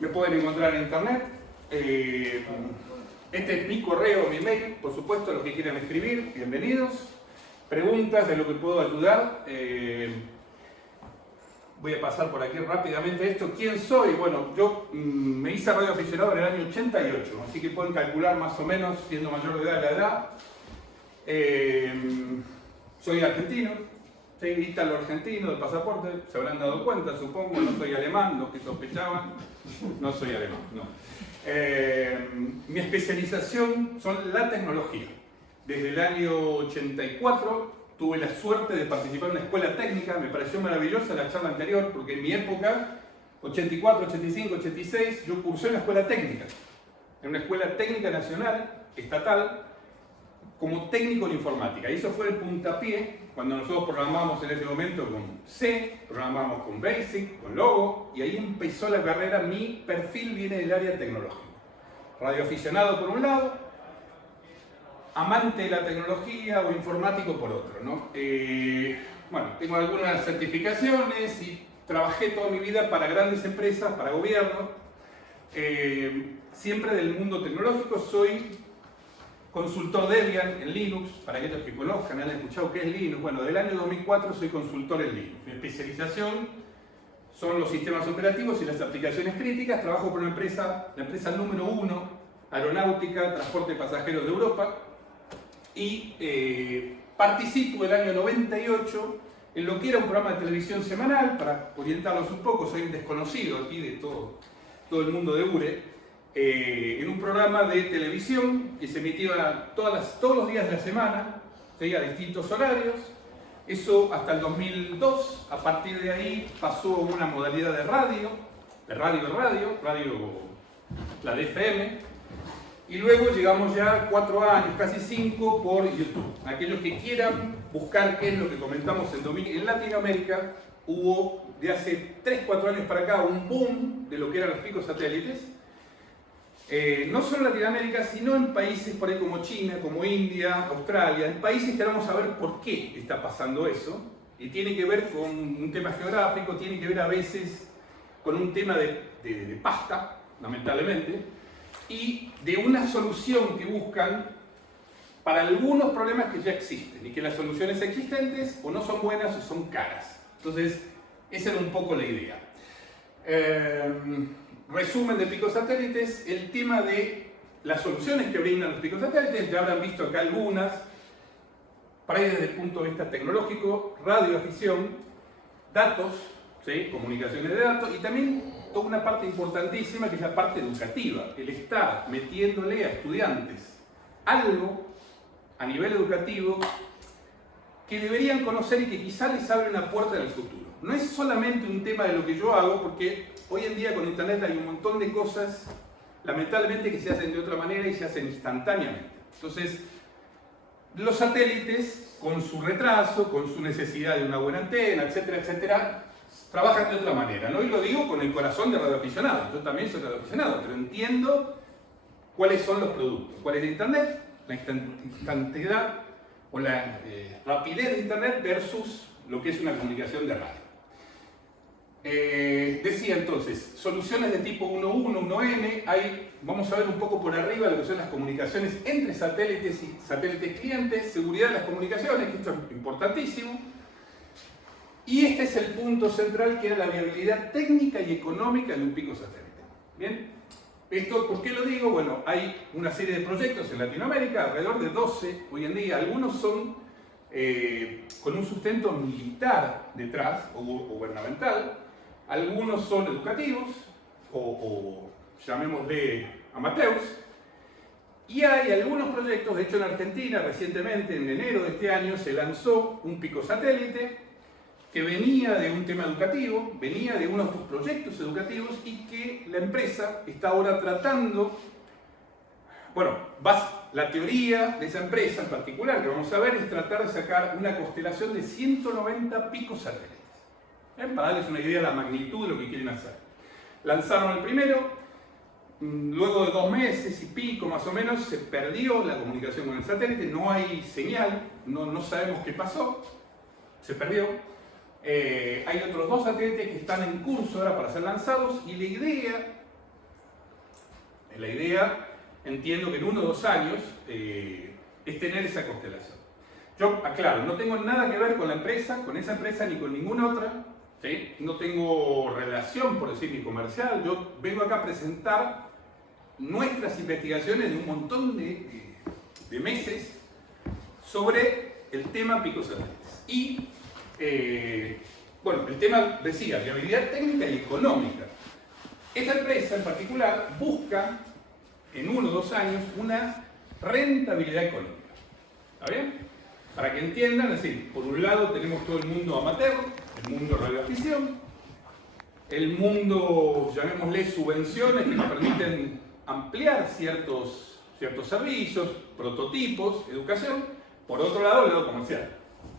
Me pueden encontrar en internet. Este es mi correo, mi mail, por supuesto, los que quieran escribir, bienvenidos. Preguntas de lo que puedo ayudar. Voy a pasar por aquí rápidamente esto. ¿Quién soy? Bueno, yo me hice radioaficionado en el año 88, así que pueden calcular más o menos, siendo mayor de edad, la edad. Soy argentino, soy ítalo argentino de pasaporte, se habrán dado cuenta, supongo, no soy alemán, los que sospechaban, no soy alemán, no. Mi especialización son la tecnología. Desde el año 84 tuve la suerte de participar en una escuela técnica, me pareció maravillosa la charla anterior, porque en mi época, 84, 85, 86, yo cursé en una escuela técnica, en una escuela técnica nacional, estatal, como técnico en informática. Y eso fue el puntapié cuando nosotros programamos en ese momento con C, programamos con Basic, con Logo, y ahí empezó la carrera. Mi perfil viene del área tecnológica. Radioaficionado por un lado, amante de la tecnología o informático por otro, ¿no? Bueno, tengo algunas certificaciones y trabajé toda mi vida para grandes empresas, para gobierno, siempre del mundo tecnológico. Soy consultor Debian en Linux, para aquellos que conozcan, han escuchado qué es Linux. Bueno, del año 2004 soy consultor en Linux. Mi especialización son los sistemas operativos y las aplicaciones críticas. Trabajo por una empresa, la empresa número 1, aeronáutica, transporte de pasajeros de Europa. Y participo del año 98 en lo que era un programa de televisión semanal, para orientarlos un poco, soy un desconocido aquí de todo el mundo de URE, en un programa de televisión que se emitía todos los días de la semana, a distintos horarios. Eso hasta el 2002, a partir de ahí pasó a una modalidad de radio, la de FM. Y luego llegamos ya 4 años, casi 5, por YouTube. Aquellos que quieran buscar qué es lo que comentamos en domingo. En Latinoamérica hubo, de hace 3-4 años para acá, un boom de lo que eran los picos satélites. No solo en Latinoamérica, sino en países por ahí como China, como India, Australia, en países que vamos a ver por qué está pasando eso. Y tiene que ver con un tema geográfico, tiene que ver a veces con un tema de pasta, lamentablemente, y de una solución que buscan para algunos problemas que ya existen, y que las soluciones existentes o no son buenas o son caras. Entonces, esa era un poco la idea. Resumen de picos satélites, el tema de las soluciones que brindan los picos satélites, ya habrán visto acá algunas, para ir desde el punto de vista tecnológico, radioafición, datos, ¿sí? Comunicaciones de datos, y también toda una parte importantísima que es la parte educativa, el estar metiéndole a estudiantes algo a nivel educativo que deberían conocer y que quizás les abre una puerta en el futuro. No es solamente un tema de lo que yo hago, porque hoy en día con internet hay un montón de cosas, lamentablemente, que se hacen de otra manera y se hacen instantáneamente. Entonces, los satélites, con su retraso, con su necesidad de una buena antena, etcétera, etcétera, trabajan de otra manera, ¿no? Y lo digo con el corazón de radioaficionado. Yo también soy radioaficionado, pero entiendo cuáles son los productos. ¿Cuál es el internet? La instantaneidad o la rapidez de internet versus lo que es una comunicación de radio. Decía entonces, soluciones de tipo 1.1, 1N, vamos a ver un poco por arriba lo que son las comunicaciones entre satélites y satélites clientes, seguridad de las comunicaciones, que esto es importantísimo. Y este es el punto central, que era la viabilidad técnica y económica de un pico satélite. ¿Bien? ¿Esto por qué lo digo? Bueno, hay una serie de proyectos en Latinoamérica, alrededor de 12 hoy en día. Algunos son con un sustento militar detrás, o gubernamental. Algunos son educativos, o llamémosle amateurs. Y hay algunos proyectos, de hecho en Argentina recientemente, en enero de este año, se lanzó un pico satélite que venía de un tema educativo, venía de uno de estos proyectos educativos, y que la empresa está ahora tratando, bueno, la teoría de esa empresa en particular que vamos a ver es tratar de sacar una constelación de 190 picos satélites. Para darles una idea de la magnitud de lo que quieren hacer. Lanzaron el primero, luego de 2 meses y pico más o menos se perdió la comunicación con el satélite, no hay señal, no sabemos qué pasó, se perdió. Hay otros 2 satélites que están en curso ahora para ser lanzados, y la idea La idea, entiendo que en 1 o 2 años, es tener esa constelación. Yo aclaro, no tengo nada que ver con la empresa, con esa empresa ni con ninguna otra, ¿sí? No tengo relación, por decir, ni comercial. Yo vengo acá a presentar nuestras investigaciones de un montón de meses sobre el tema picos satélites. Y, bueno, el tema decía, viabilidad técnica y económica. Esta empresa en particular busca, en 1 o 2 años, una rentabilidad económica. ¿Está bien? Para que entiendan, es decir, por un lado tenemos todo el mundo amateur, el mundo radioafición, el mundo, llamémosle, subvenciones que nos permiten ampliar ciertos servicios, prototipos, educación. Por otro lado, el lado comercial.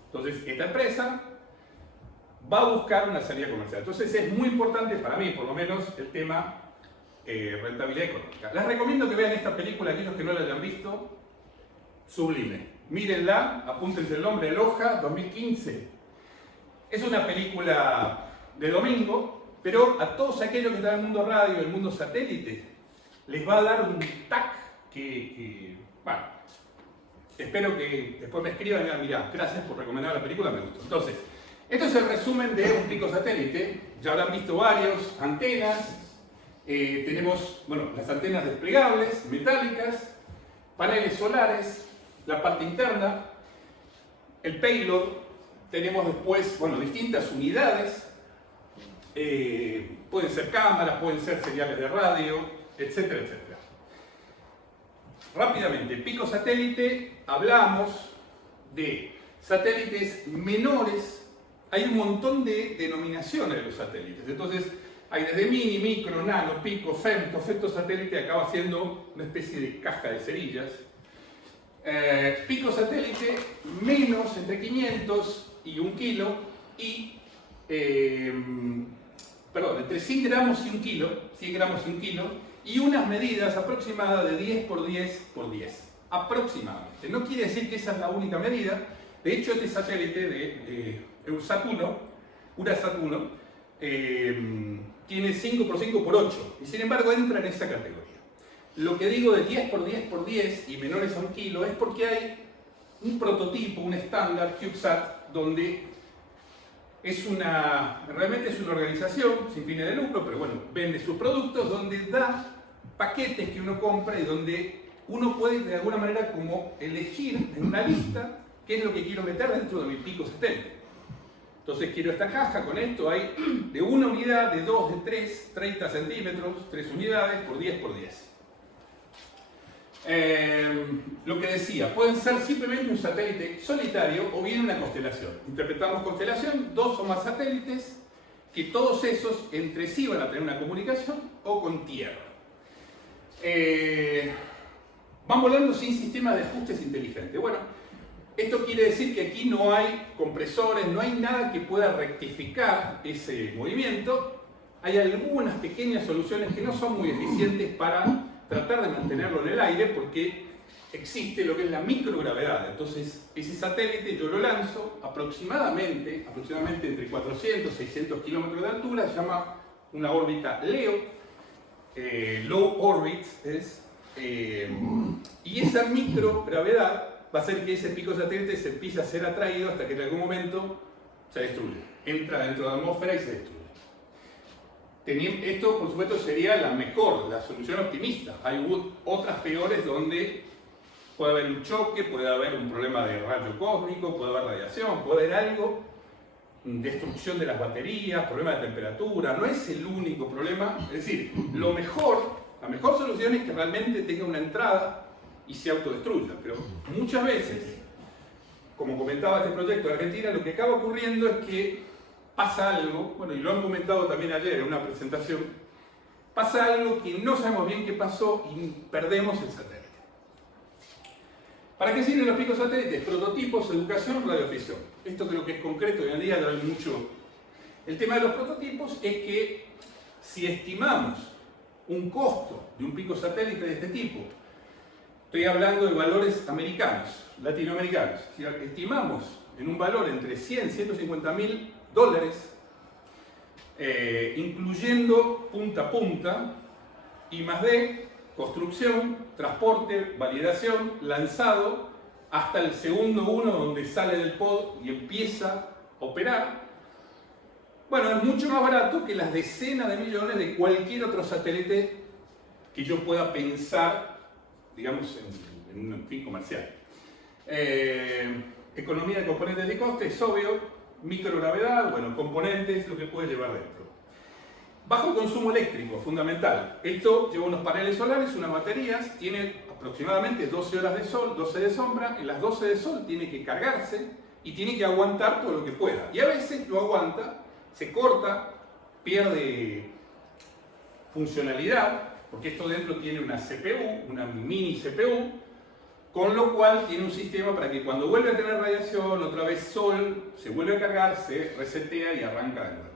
Entonces, esta empresa va a buscar una salida comercial. Entonces, es muy importante para mí, por lo menos, el tema rentabilidad económica. Les recomiendo que vean esta película, aquellos que no la hayan visto, sublime. Mírenla, apúntense el nombre, Loja, 2015. Es una película de domingo, pero a todos aquellos que están en el mundo radio, el mundo satélite, les va a dar un tac que bueno, espero que después me escriban y digan, mirá, gracias por recomendar la película, me gustó. Entonces, esto es el resumen de un pico satélite. Ya habrán visto varios, antenas. Tenemos, bueno, las antenas desplegables, metálicas, paneles solares, la parte interna, el payload. Tenemos después, bueno, distintas unidades. Pueden ser cámaras, pueden ser señales de radio, etcétera, etcétera. Rápidamente, pico satélite, hablamos de satélites menores. Hay un montón de denominaciones de los satélites. Entonces, hay desde mini, micro, nano, pico, femto. Femtosatélite acaba siendo una especie de caja de cerillas. Pico satélite menos entre 500 y 1 kilo y entre 100 gramos y 1 kilo, 100 gramos y 1 kilo, y unas medidas aproximadas de 10 por 10 por 10, aproximadamente. No quiere decir que esa es la única medida. De hecho, este satélite de Urasat-1 tiene 5 por 5 por 8, y sin embargo entra en esa categoría. Lo que digo de 10 por 10 por 10 y menores a 1 kilo es porque hay un prototipo, un estándar CubeSat, donde realmente es una organización sin fines de lucro, pero bueno, vende sus productos, donde da paquetes que uno compra y donde uno puede de alguna manera como elegir en una lista qué es lo que quiero meter dentro de mi pico satélite. Entonces quiero esta caja, con esto hay de 1 unidad, de 2, de 3, 30 centímetros, 3 unidades por 10 por 10. Lo que decía, pueden ser simplemente un satélite solitario o bien una constelación. Interpretamos constelación, 2 o más satélites, que todos esos entre sí van a tener una comunicación o con tierra. Van volando sin sistemas de ajustes inteligentes. Bueno, esto quiere decir que aquí no hay compresores, no hay nada que pueda rectificar ese movimiento. Hay algunas pequeñas soluciones que no son muy eficientes para tratar de mantenerlo en el aire, porque existe lo que es la microgravedad. Entonces, ese satélite yo lo lanzo aproximadamente entre 400 y 600 kilómetros de altura, se llama una órbita LEO, Low Orbit es, y esa microgravedad va a hacer que ese pico satélite se empiece a ser atraído hasta que en algún momento se destruye, entra dentro de la atmósfera y se destruye. Esto, por supuesto, sería la solución optimista. Hay otras peores donde puede haber un choque, puede haber un problema de rayo cósmico, puede haber radiación, puede haber algo, destrucción de las baterías, problema de temperatura. No es el único problema. Es decir, la mejor solución es que realmente tenga una entrada y se autodestruya. Pero muchas veces, como comentaba este proyecto de Argentina, lo que acaba ocurriendo es que pasa algo, bueno, y lo han comentado también ayer en una presentación, pasa algo que no sabemos bien qué pasó y perdemos el satélite. ¿Para qué sirven los picos satélites? Prototipos, educación, radioafición. Esto creo que es concreto, hoy en día no hay mucho. El tema de los prototipos es que si estimamos un costo de un pico satélite de este tipo, estoy hablando de valores americanos, latinoamericanos, si estimamos en un valor entre 100 y 150 mil dólares, incluyendo punta a punta, I+D, construcción, transporte, validación, lanzado, hasta el segundo uno donde sale del pod y empieza a operar. Bueno, es mucho más barato que las decenas de millones de cualquier otro satélite que yo pueda pensar, digamos, en un fin comercial. Economía de componentes de coste, es obvio. Microgravedad, bueno, componentes, lo que puede llevar dentro. Bajo consumo eléctrico, fundamental. Esto lleva unos paneles solares, unas baterías, tiene aproximadamente 12 horas de sol, 12 de sombra. En las 12 de sol tiene que cargarse y tiene que aguantar todo lo que pueda. Y a veces lo aguanta, se corta, pierde funcionalidad, porque esto dentro tiene una CPU, una mini CPU, con lo cual tiene un sistema para que cuando vuelve a tener radiación, otra vez sol, se vuelve a cargar, se resetea y arranca de nuevo.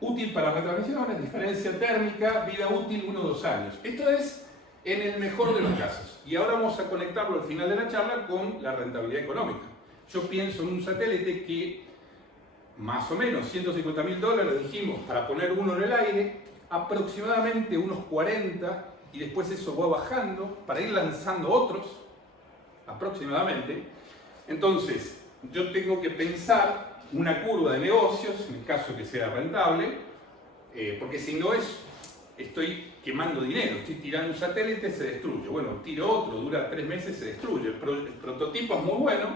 Útil para retransmisiones, diferencia térmica, vida útil 1 o 2 años. Esto es en el mejor de los casos. Y ahora vamos a conectarlo al final de la charla con la rentabilidad económica. Yo pienso en un satélite que más o menos $150.000, dijimos, para poner uno en el aire, aproximadamente unos 40, y después eso va bajando para ir lanzando otros, aproximadamente. Entonces, yo tengo que pensar una curva de negocios, en el caso que sea rentable, porque si no estoy quemando dinero, estoy tirando un satélite, se destruye. Bueno, tiro otro, dura 3 meses, se destruye. El prototipo es muy bueno,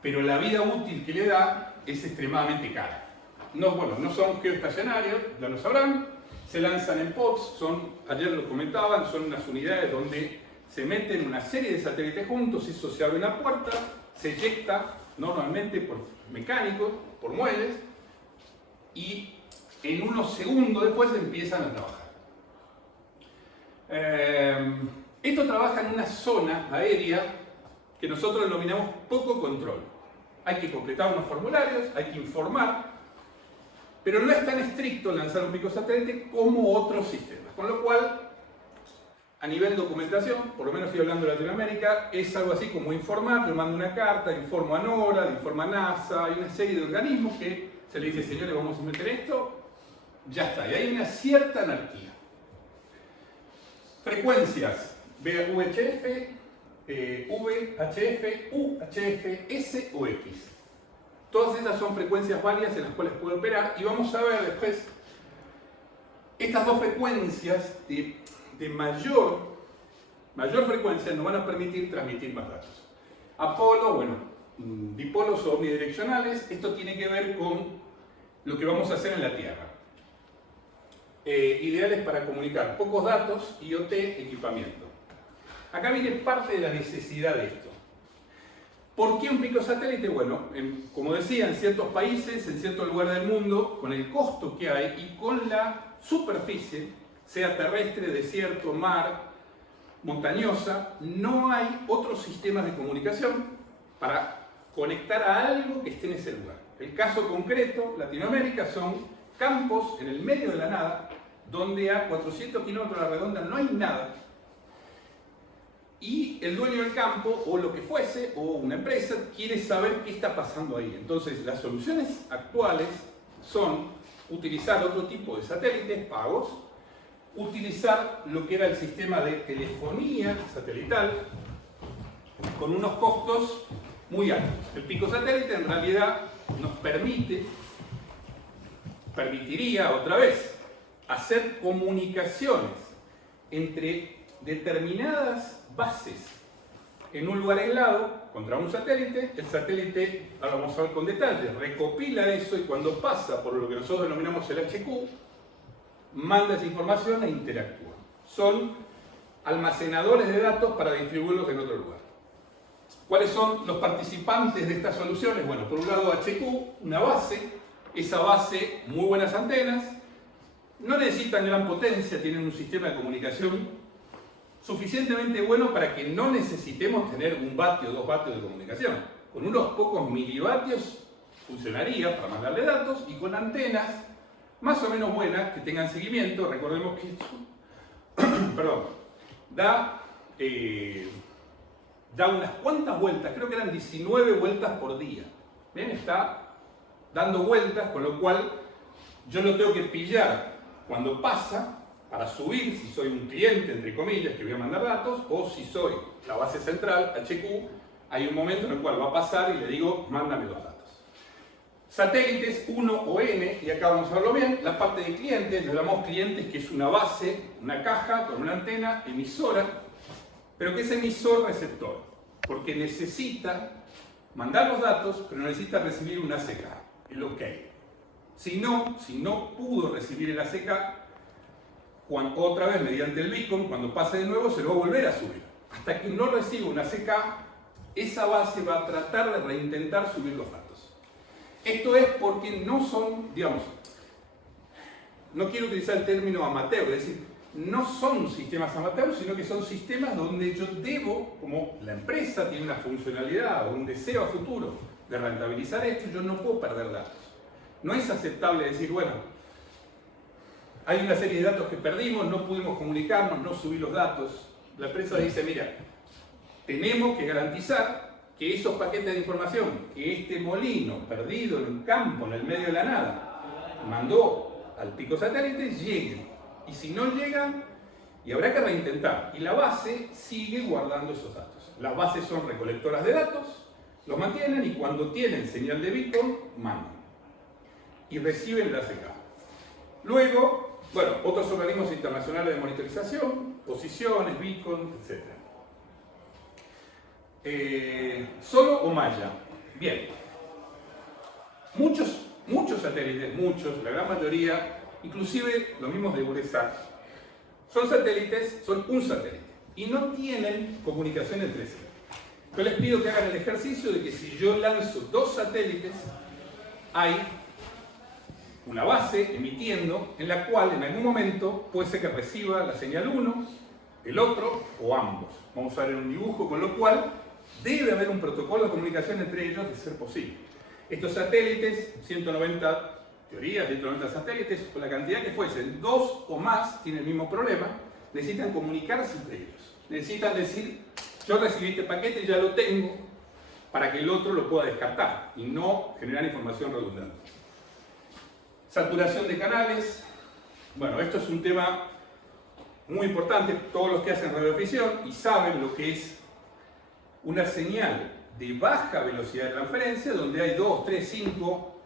pero la vida útil que le da es extremadamente cara. No, bueno, no son geoestacionarios, ya lo sabrán, se lanzan en pods, ayer lo comentaban, son unas unidades donde se meten una serie de satélites juntos, eso se abre una puerta, se eyecta normalmente por mecánicos, por muelles, y en unos segundos después empiezan a trabajar. Esto trabaja en una zona aérea que nosotros denominamos poco control. Hay que completar unos formularios, hay que informar, pero no es tan estricto lanzar un picosatélite como otros sistemas. Con lo cual, a nivel de documentación, por lo menos estoy hablando de Latinoamérica, es algo así como informar. Yo mando una carta, informo a NORAD, informo a NASA, hay una serie de organismos que se le dice, señores, vamos a meter esto, ya está. Y hay una cierta anarquía. Frecuencias, VHF, VHF, UHF, S o X. Todas esas son frecuencias válidas en las cuales puedo operar y vamos a ver después estas dos frecuencias de mayor frecuencia nos van a permitir transmitir más datos. Apolo, bueno, dipolos o omnidireccionales, esto tiene que ver con lo que vamos a hacer en la Tierra. Ideales para comunicar pocos datos, IoT, equipamiento. Acá viene parte de la necesidad de esto. ¿Por qué un picosatélite? Bueno, como decía, en ciertos países, en cierto lugar del mundo, con el costo que hay y con la superficie, sea terrestre, desierto, mar, montañosa, no hay otros sistemas de comunicación para conectar a algo que esté en ese lugar. El caso concreto, Latinoamérica, son campos en el medio de la nada, donde a 400 kilómetros a la redonda no hay nada, y el dueño del campo, o lo que fuese, o una empresa, quiere saber qué está pasando ahí. Entonces, las soluciones actuales son utilizar otro tipo de satélites pagos, utilizar lo que era el sistema de telefonía satelital, con unos costos muy altos. El picosatélite en realidad nos permitiría otra vez hacer comunicaciones entre determinadas bases en un lugar aislado contra un satélite. El satélite, ahora vamos a ver con detalle, recopila eso y cuando pasa por lo que nosotros denominamos el HQ, manda esa información e interactúa. Son almacenadores de datos para distribuirlos en otro lugar. ¿Cuáles son los participantes de estas soluciones? Bueno, por un lado HQ, una base, esa base, muy buenas antenas, no necesitan gran potencia, tienen un sistema de comunicación suficientemente bueno para que no necesitemos tener 1 vatio o 2 vatios de comunicación. Con unos pocos milivatios funcionaría para mandarle datos y con antenas más o menos buenas que tengan seguimiento. Recordemos que esto perdón, da unas cuantas vueltas, creo que eran 19 vueltas por día. ¿Ven? Está dando vueltas, con lo cual yo lo tengo que pillar cuando pasa, para subir, si soy un cliente, entre comillas, que voy a mandar datos, o si soy la base central, HQ, hay un momento en el cual va a pasar y le digo, mándame los datos. Satélites 1 o N, y acá vamos a verlo bien, la parte de clientes, le llamamos clientes, que es una base, una caja con una antena emisora, pero que es emisor-receptor, porque necesita mandar los datos, pero necesita recibir un ACK, el OK. Si no pudo recibir el ACK, otra vez mediante el beacon, cuando pase de nuevo, se lo va a volver a subir. Hasta que no reciba un ACK, esa base va a tratar de reintentar subir los datos. Esto es porque no son, digamos, no quiero utilizar el término amateur, es decir, no son sistemas amateur, sino que son sistemas donde yo debo, como la empresa tiene una funcionalidad o un deseo a futuro de rentabilizar esto, yo no puedo perder datos. No es aceptable decir, bueno, hay una serie de datos que perdimos, no pudimos comunicarnos, no subí los datos. La empresa dice, mira, tenemos que garantizar que esos paquetes de información que este molino perdido en un campo, en el medio de la nada, mandó al pico satélite, lleguen. Y si no llegan, y habrá que reintentar. Y la base sigue guardando esos datos. Las bases son recolectoras de datos, los mantienen y cuando tienen señal de beacon, mandan. Y reciben la ACK. Luego, bueno, otros organismos internacionales de monitorización, posiciones, beacon, etc. ¿Solo o malla? Bien. Muchos satélites, la gran mayoría, inclusive los mismos de EURESAT, son satélites, son un satélite y no tienen comunicación entre sí. Yo les pido que hagan el ejercicio de que si yo lanzo 2 satélites, hay una base emitiendo en la cual en algún momento puede ser que reciba la señal uno, el otro o ambos. Vamos a ver un dibujo, con lo cual debe haber un protocolo de comunicación entre ellos de ser posible. Estos satélites, 190 teorías, 190 satélites, con la cantidad que fuesen, 2 o más tienen el mismo problema, necesitan comunicarse entre ellos. Necesitan decir, yo recibí este paquete y ya lo tengo, para que el otro lo pueda descartar y no generar información redundante. Saturación de canales. Bueno, esto es un tema muy importante. Todos los que hacen radiodiffusión y saben lo que es una señal de baja velocidad de transferencia, donde hay 2, 3, 5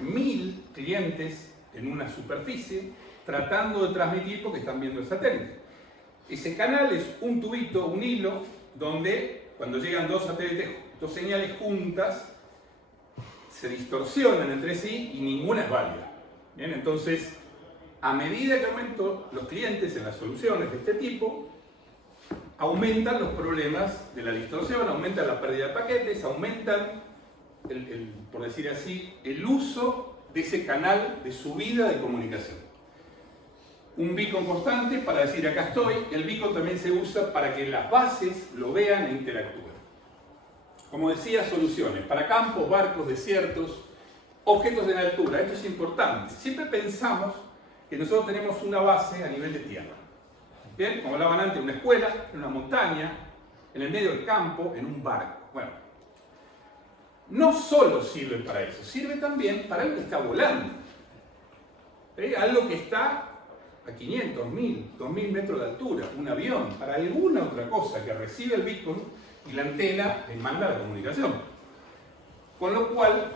mil clientes en una superficie tratando de transmitir porque están viendo el satélite. Ese canal es un tubito, un hilo, donde cuando llegan 2 satélites, 2 señales juntas, se distorsionan entre sí y ninguna es válida. Bien, entonces, a medida que aumentó los clientes en las soluciones de este tipo, aumentan los problemas de la distorsión, aumentan la pérdida de paquetes, aumentan, por decir así, el uso de ese canal de subida de comunicación. Un beacon constante para decir acá estoy, el beacon también se usa para que las bases lo vean e interactúen. Como decía, soluciones para campos, barcos, desiertos, objetos en altura. Esto es importante. Siempre pensamos que nosotros tenemos una base a nivel de tierra. Bien, como hablaban antes, en una escuela, en una montaña, en el medio del campo, en un barco. Bueno, no solo sirve para eso, sirve también para algo que está volando. Algo que está a 500, 1000, 2000 metros de altura, un avión, para alguna otra cosa que recibe el beacon y la antena le manda la comunicación. Con lo cual,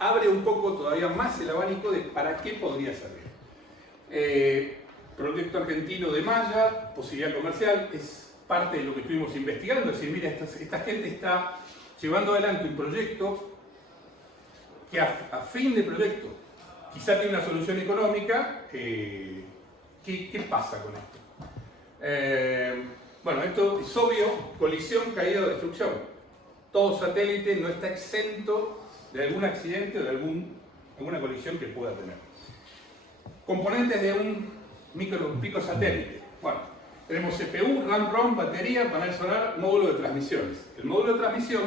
abre un poco todavía más el abanico de para qué podría servir. Proyecto argentino de malla, posibilidad comercial, es parte de lo que estuvimos investigando. Es decir, mira, esta gente está llevando adelante un proyecto que a fin de proyecto quizá tiene una solución económica. ¿Qué pasa con esto? Bueno, esto es obvio, colisión, caída o destrucción. Todo satélite no está exento de algún accidente o de alguna colisión que pueda tener. Componentes de un pico satélite. Bueno, tenemos CPU, RAM, ROM, batería, panel solar, módulo de transmisiones. El módulo de transmisión,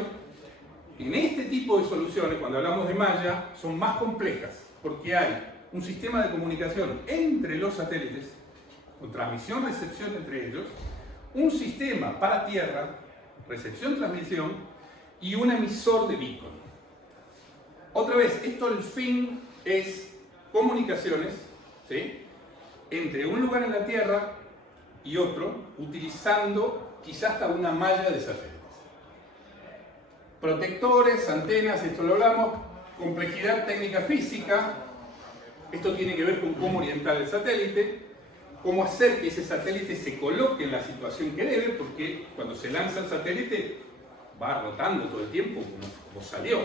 en este tipo de soluciones, cuando hablamos de malla, son más complejas, porque hay un sistema de comunicación entre los satélites, con transmisión, recepción entre ellos, un sistema para tierra, recepción, transmisión, y un emisor de beacon. Otra vez, esto el fin es comunicaciones, ¿sí?, entre un lugar en la Tierra y otro, utilizando quizás hasta una malla de satélites. Protectores, antenas, esto lo hablamos, complejidad técnica física, esto tiene que ver con cómo orientar el satélite, cómo hacer que ese satélite se coloque en la situación que debe, porque cuando se lanza el satélite va rotando todo el tiempo como salió.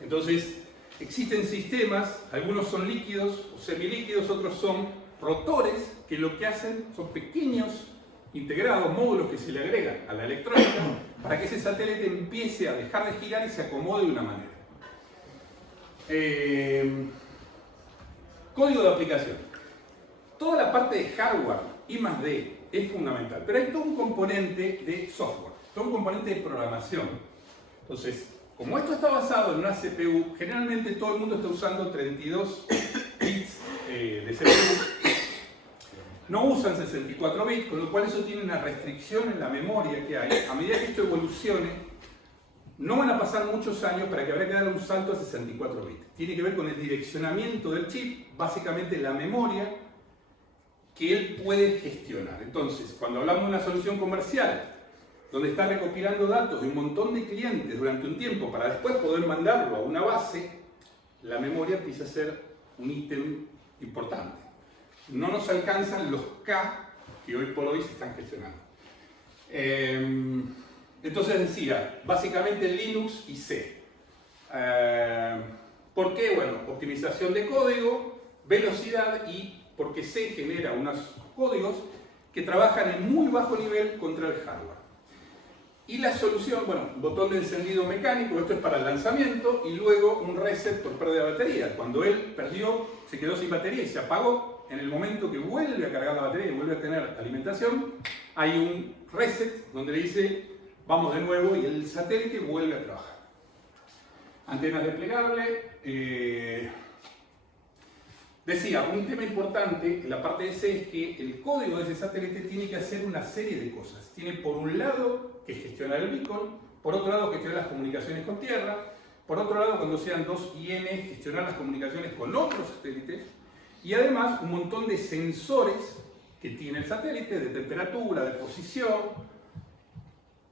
Entonces, existen sistemas, algunos son líquidos o semilíquidos, otros son rotores, que lo que hacen son pequeños integrados, módulos que se le agregan a la electrónica para que ese satélite empiece a dejar de girar y se acomode de una manera. Código de aplicación. Toda la parte de hardware, I+D, es fundamental, pero hay todo un componente de software, todo un componente de programación. Entonces, como esto está basado en una CPU, generalmente todo el mundo está usando 32 bits de CPU, no usan 64 bits, con lo cual eso tiene una restricción en la memoria que hay. A medida que esto evolucione, no van a pasar muchos años para que habrá que dar un salto a 64 bits. Tiene que ver con el direccionamiento del chip, básicamente la memoria que él puede gestionar. Entonces, cuando hablamos de una solución comercial, donde está recopilando datos de un montón de clientes durante un tiempo para después poder mandarlo a una base, la memoria empieza a ser un ítem importante. No nos alcanzan los K que hoy por hoy se están gestionando. Entonces decía, básicamente Linux y C. ¿Por qué? Bueno, optimización de código, velocidad y porque C genera unos códigos que trabajan en muy bajo nivel contra el hardware. Y la solución, bueno, botón de encendido mecánico, esto es para el lanzamiento, y luego un reset por pérdida de batería. Cuando él perdió, se quedó sin batería y se apagó, en el momento que vuelve a cargar la batería y vuelve a tener alimentación, hay un reset donde le dice, vamos de nuevo, y el satélite vuelve a trabajar. Antenas desplegables. Decía, un tema importante en la parte de C es que el código de ese satélite tiene que hacer una serie de cosas. Tiene por un lado que gestionar el beacon, por otro lado gestionar las comunicaciones con tierra, por otro lado cuando sean 2 IN gestionar las comunicaciones con otros satélites y además un montón de sensores que tiene el satélite de temperatura, de posición,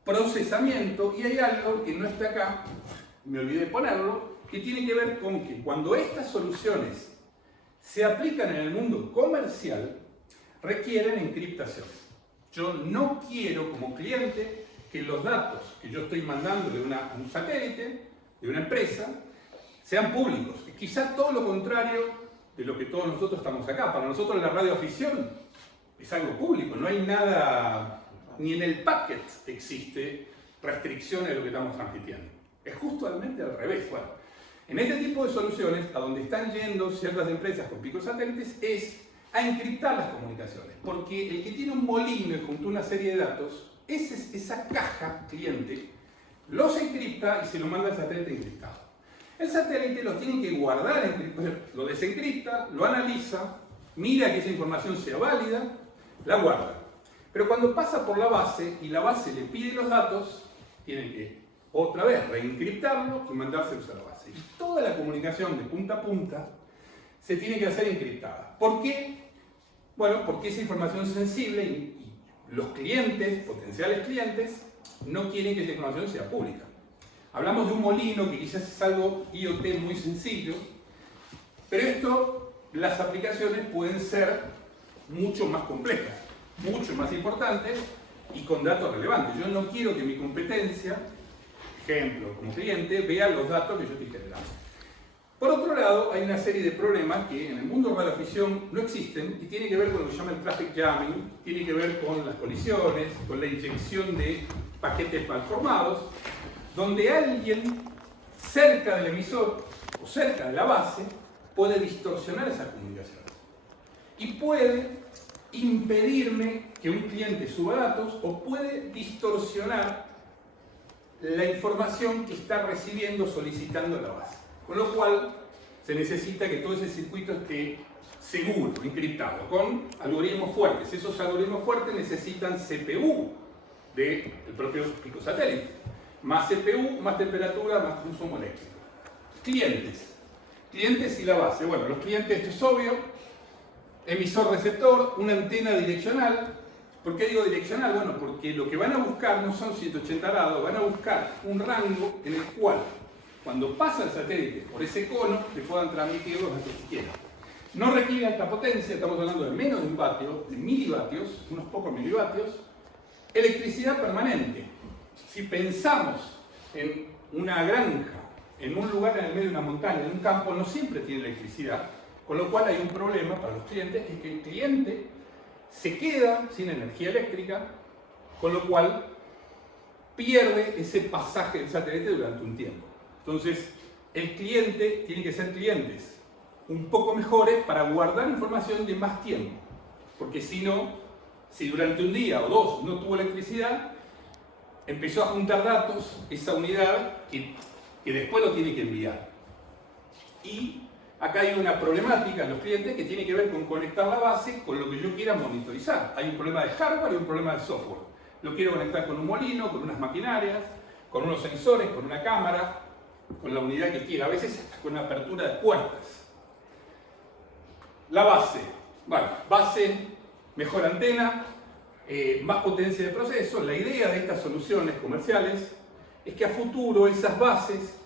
procesamiento y hay algo que no está acá, me olvidé de ponerlo, que tiene que ver con que cuando estas soluciones se aplican en el mundo comercial, requieren encriptación. Yo no quiero como cliente que los datos que yo estoy mandando de un satélite, de una empresa, sean públicos. Quizás todo lo contrario de lo que todos nosotros estamos acá. Para nosotros la radioafición es algo público, no hay nada, ni en el packet existe restricciones de lo que estamos transmitiendo. Es justamente al revés. Bueno, en este tipo de soluciones, a donde están yendo ciertas empresas con picos satélites, es a encriptar las comunicaciones. Porque el que tiene un molino y junto a una serie de datos, esa caja cliente los encripta y se lo manda al satélite encriptado. El satélite los tiene que guardar, lo desencripta, lo analiza, mira que esa información sea válida, la guarda. Pero cuando pasa por la base y la base le pide los datos, tienen que otra vez reencriptarlo y mandárselos a la base. Y toda la comunicación de punta a punta se tiene que hacer encriptada. ¿Por qué? Bueno, porque esa información es sensible y los clientes, potenciales clientes, no quieren que esa información sea pública. Hablamos de un molino que quizás es algo IoT muy sencillo, pero esto, las aplicaciones pueden ser mucho más complejas, mucho más importantes y con datos relevantes. Yo no quiero que mi competencia, ejemplo, como cliente, vea los datos que yo estoy generando. Por otro lado, hay una serie de problemas que en el mundo de radioafición no existen y tiene que ver con lo que se llama el traffic jamming, tiene que ver con las colisiones, con la inyección de paquetes malformados, donde alguien cerca del emisor o cerca de la base puede distorsionar esas comunicaciones y puede impedirme que un cliente suba datos o puede distorsionar la información que está recibiendo solicitando la base. Con lo cual se necesita que todo ese circuito esté seguro, encriptado, con algoritmos fuertes. Esos algoritmos fuertes necesitan CPU del propio pico satélite. Más CPU, más temperatura, más consumo eléctrico. Clientes. Clientes y la base. Bueno, los clientes, esto es obvio. emisor-receptor, una antena direccional. ¿Por qué digo direccional? Bueno, porque lo que van a buscar no son 180 grados, van a buscar un rango en el cual, cuando pasa el satélite por ese cono, le puedan transmitir los datos que quieran. No requiere alta potencia, estamos hablando de menos de 1 vatio, de milivatios, unos pocos milivatios. Electricidad permanente. Si pensamos en una granja, en un lugar en el medio de una montaña, en un campo, no siempre tiene electricidad, con lo cual hay un problema para los clientes, que es que el cliente se queda sin energía eléctrica, con lo cual pierde ese pasaje del satélite durante un tiempo. Entonces, el cliente tiene que ser clientes un poco mejores para guardar información de más tiempo, porque si no, si durante un día o dos no tuvo electricidad, empezó a juntar datos, esa unidad que después lo tiene que enviar. Y acá hay una problemática en los clientes que tiene que ver con conectar la base con lo que yo quiera monitorizar. Hay un problema de hardware y un problema de software. Lo quiero conectar con un molino, con unas maquinarias, con unos sensores, con una cámara, con la unidad que quiera, a veces hasta con una apertura de puertas. La base. Bueno, base, mejor antena, más potencia de proceso. La idea de estas soluciones comerciales es que a futuro esas bases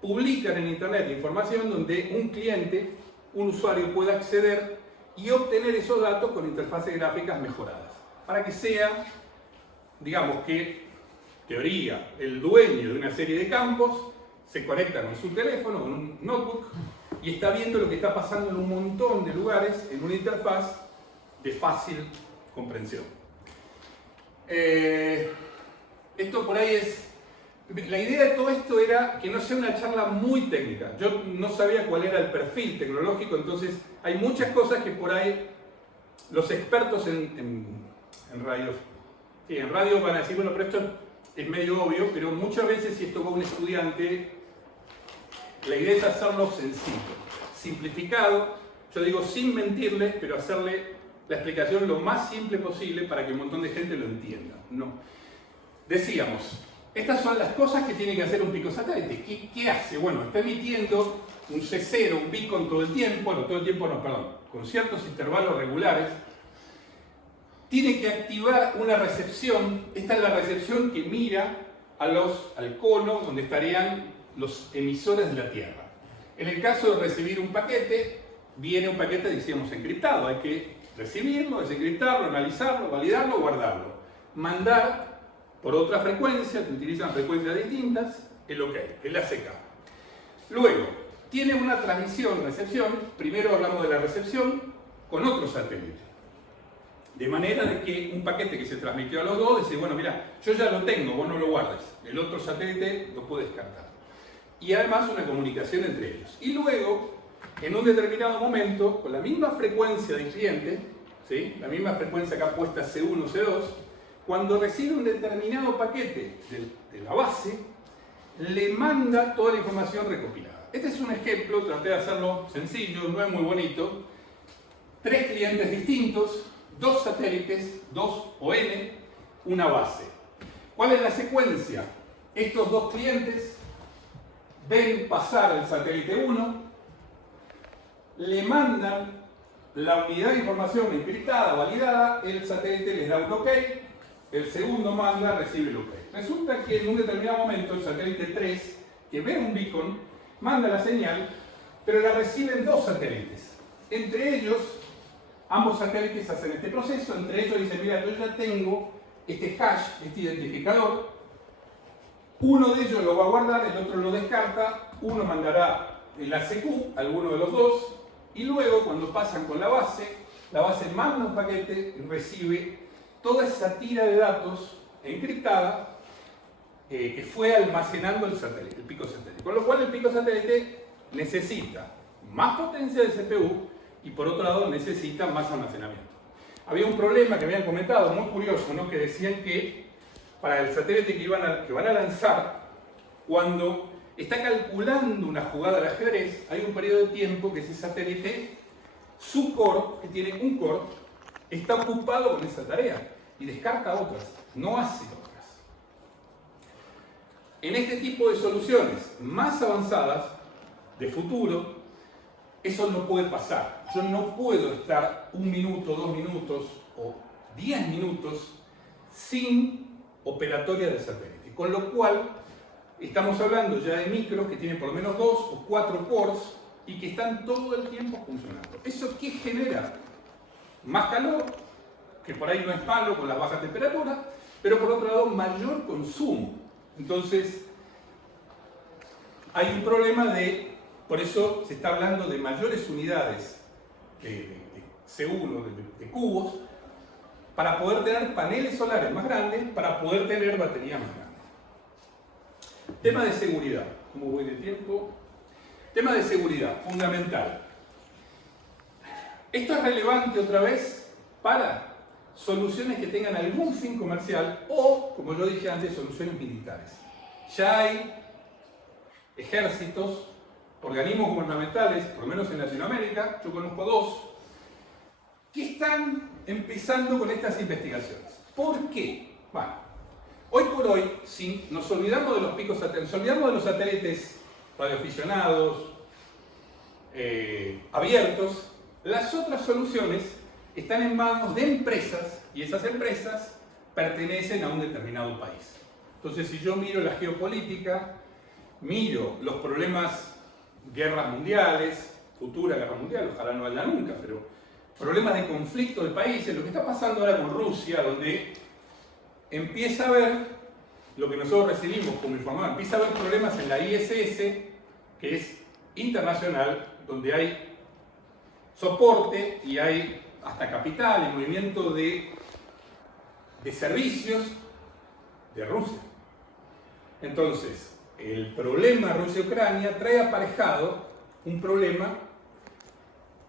publican en internet información donde un cliente, un usuario pueda acceder y obtener esos datos con interfaces gráficas mejoradas. Para que sea, digamos que, teoría, el dueño de una serie de campos se conecta con su teléfono, con un notebook, y está viendo lo que está pasando en un montón de lugares en una interfaz de fácil comprensión. Esto por ahí es... La idea de todo esto era que no sea una charla muy técnica. Yo no sabía cuál era el perfil tecnológico, entonces hay muchas cosas que por ahí los expertos en radio, sí, en radio van a decir, bueno, pero esto es medio obvio, pero muchas veces si esto va a un estudiante, la idea es hacerlo sencillo, simplificado, yo digo sin mentirles, pero hacerle la explicación lo más simple posible para que un montón de gente lo entienda. No. Decíamos, estas son las cosas que tiene que hacer un pico satélite. ¿Qué hace? Bueno, está emitiendo un C0, un beacon todo el tiempo, bueno, todo el tiempo no, perdón, con ciertos intervalos regulares. Tiene que activar una recepción. Esta es la recepción que mira al cono donde estarían los emisores de la Tierra. En el caso de recibir un paquete, viene un paquete, decíamos, encriptado. Hay que recibirlo, desencriptarlo, analizarlo, validarlo, guardarlo. Mandar por otra frecuencia, que utilizan frecuencias distintas, el OK, el ACK. Luego, tiene una transmisión, recepción. Primero hablamos de la recepción con otro satélite. De manera de que un paquete que se transmitió a los dos, dice, bueno, mira, yo ya lo tengo, vos no lo guardes. El otro satélite lo puede descartar. Y además una comunicación entre ellos. Y luego, en un determinado momento, con la misma frecuencia del cliente, ¿sí? La misma frecuencia acá puesta C1, C2, cuando recibe un determinado paquete de la base, le manda toda la información recopilada. Este es un ejemplo, traté de hacerlo sencillo, no es muy bonito. 3 clientes distintos, 2 satélites, 2 ON, una base. ¿Cuál es la secuencia? Estos 2 clientes ven pasar el satélite 1, le mandan la unidad de información encriptada, validada, el satélite les da un OK, el segundo manda, recibe el OK. Resulta que en un determinado momento el satélite 3, que ve un beacon, manda la señal, pero la reciben 2 satélites. Entre ellos, ambos satélites hacen este proceso, entre ellos dicen, mira, yo ya tengo este hash, este identificador, uno de ellos lo va a guardar, el otro lo descarta, uno mandará el ACQ, alguno de los dos, y luego cuando pasan con la base manda un paquete y recibe toda esa tira de datos encriptada que fue almacenando el satélite, el pico satélite. Con lo cual el pico satélite necesita más potencia de CPU y por otro lado necesita más almacenamiento. Había un problema que habían comentado, muy curioso, ¿no? Que decían que para el satélite que van a lanzar, cuando está calculando una jugada de ajedrez, hay un periodo de tiempo que ese satélite, su core, que tiene un core, está ocupado con esa tarea y descarta otras, no hace otras. En este tipo de soluciones más avanzadas, de futuro, Eso no puede pasar. Yo no puedo estar 1 minuto, 2 minutos o 10 minutos sin operatoria de satélite. Con lo cual, estamos hablando ya de micros que tienen por lo menos 2 o 4 cores y que están todo el tiempo funcionando. ¿Eso qué genera? Más calor, que por ahí no es malo con las bajas temperaturas, pero por otro lado mayor consumo. Entonces, hay un problema por eso se está hablando de mayores unidades de C1, de cubos, para poder tener paneles solares más grandes, para poder tener baterías más grandes. Tema de seguridad. ¿Cómo voy de tiempo? Tema de seguridad, fundamental. Esto es relevante otra vez para soluciones que tengan algún fin comercial o, como yo dije antes, soluciones militares. Ya hay ejércitos, organismos gubernamentales, por lo menos en Latinoamérica, yo conozco 2, que están empezando con estas investigaciones. ¿Por qué? Bueno, hoy por hoy, si nos olvidamos de los picos satélites, nos olvidamos de los satélites radioaficionados, abiertos, las otras soluciones están en manos de empresas y esas empresas pertenecen a un determinado país. Entonces, si yo miro la geopolítica, miro los problemas, guerras mundiales, futura guerra mundial, ojalá no haya nunca, pero problemas de conflicto de países, lo que está pasando ahora con Rusia, donde empieza a haber lo que nosotros recibimos como información, empieza a haber problemas en la ISS, que es internacional, donde hay soporte y hay hasta capital y movimiento de servicios de Rusia. Entonces, el problema Rusia-Ucrania trae aparejado un problema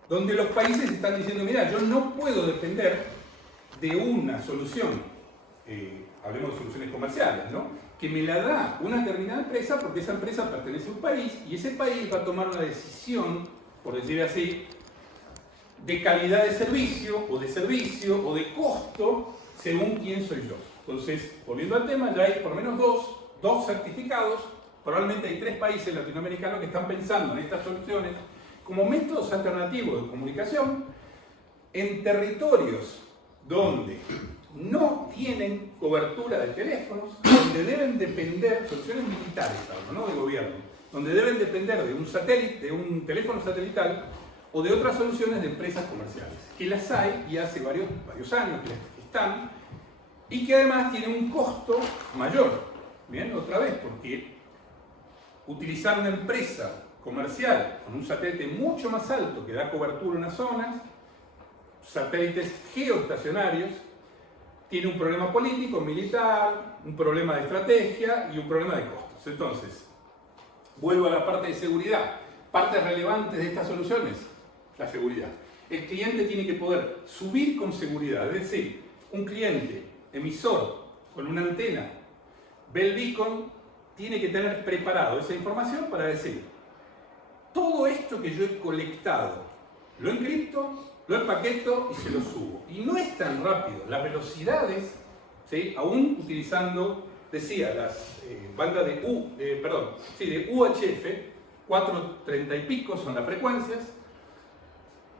donde los países están diciendo, mira, yo no puedo depender de una solución, hablemos de soluciones comerciales, ¿no?, que me la da una determinada empresa porque esa empresa pertenece a un país y ese país va a tomar una decisión, por decir así, de calidad de servicio o de costo según quién soy yo. Entonces, volviendo al tema, ya hay por lo menos dos certificados, probablemente hay 3 países latinoamericanos que están pensando en estas soluciones como métodos alternativos de comunicación en territorios donde no tienen cobertura de teléfonos, donde deben depender, soluciones militares, no de gobierno, donde deben depender de un satélite, de un teléfono satelital o de otras soluciones de empresas comerciales, que las hay y hace varios años que están, y que además tienen un costo mayor. Bien, otra vez, porque utilizar una empresa comercial con un satélite mucho más alto que da cobertura en una zona, satélites geoestacionarios, tiene un problema político, militar, un problema de estrategia y un problema de costos. Entonces, vuelvo a la parte de seguridad. Partes relevantes de estas soluciones, la seguridad. El cliente tiene que poder subir con seguridad, es decir, un cliente emisor con una antena Bell Beacon tiene que tener preparado esa información para decir, todo esto que yo he colectado, lo encripto, lo empaqueto y se lo subo. Y no es tan rápido. Las velocidades, ¿sí?, aún utilizando, decía, las bandas de UHF, 430 y pico son las frecuencias,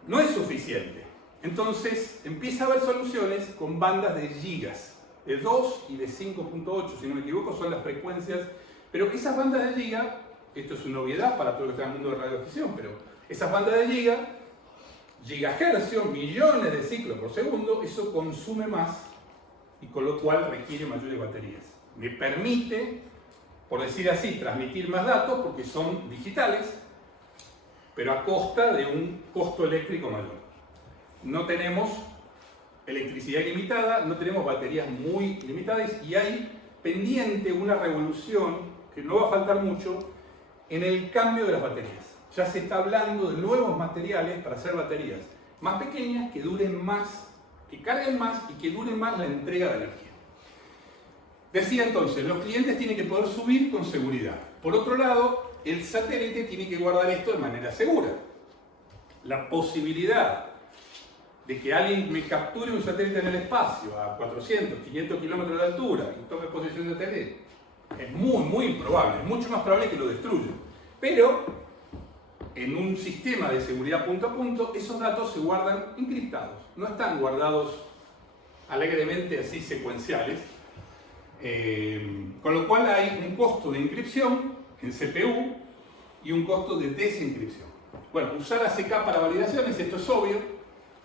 no es suficiente. Entonces empieza a haber soluciones con bandas de gigas, de 2 y de 5.8, si no me equivoco, son las frecuencias, pero esas bandas de giga, esto es una novedad para todo lo que está en el mundo de radioafición, pero esas bandas de gigahercios, millones de ciclos por segundo, eso consume más y con lo cual requiere mayores baterías. Me permite, por decir así, transmitir más datos porque son digitales, pero a costa de un costo eléctrico mayor. No tenemos electricidad ilimitada, no tenemos baterías muy limitadas y hay pendiente una revolución que no va a faltar mucho en el cambio de las baterías. Ya se está hablando de nuevos materiales para hacer baterías más pequeñas, que duren más, que carguen más y que duren más la entrega de energía. Decía entonces, los clientes tienen que poder subir con seguridad. Por otro lado, el satélite tiene que guardar esto de manera segura. La posibilidad de que alguien me capture un satélite en el espacio a 400, 500 kilómetros de altura y tome posesión de satélite es muy, muy improbable. Es mucho más probable que lo destruya. Pero en un sistema de seguridad punto a punto, esos datos se guardan encriptados. No están guardados alegremente así secuenciales. Con lo cual hay un costo de encripción en CPU y un costo de desencripción. Bueno, usar ACK para validaciones, esto es obvio.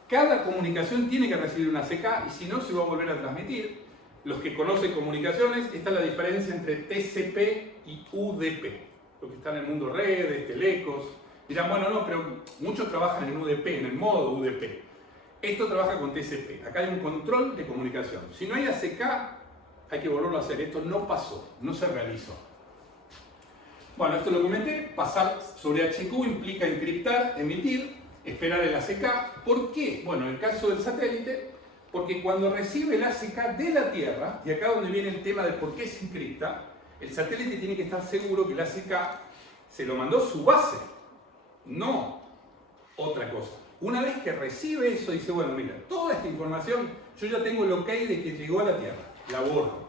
Cada comunicación tiene que recibir una ACK y si no se va a volver a transmitir. Los que conocen comunicaciones, esta es la diferencia entre TCP y UDP. Los que están en el mundo redes, telecos, dirán, bueno, no, pero muchos trabajan en UDP, en el modo UDP. Esto trabaja con TCP. Acá hay un control de comunicación. Si no hay ACK, hay que volverlo a hacer. Esto no pasó, no se realizó. Bueno, esto lo comenté. Pasar sobre HQ implica encriptar, emitir, esperar el ACK. ¿Por qué? Bueno, en el caso del satélite, porque cuando recibe el ACK de la Tierra, y acá donde viene el tema de por qué se encripta, el satélite tiene que estar seguro que el ACK se lo mandó su base, no otra cosa. Una vez que recibe eso, dice, bueno, mira, toda esta información, yo ya tengo el ok de que llegó a la Tierra, la borro.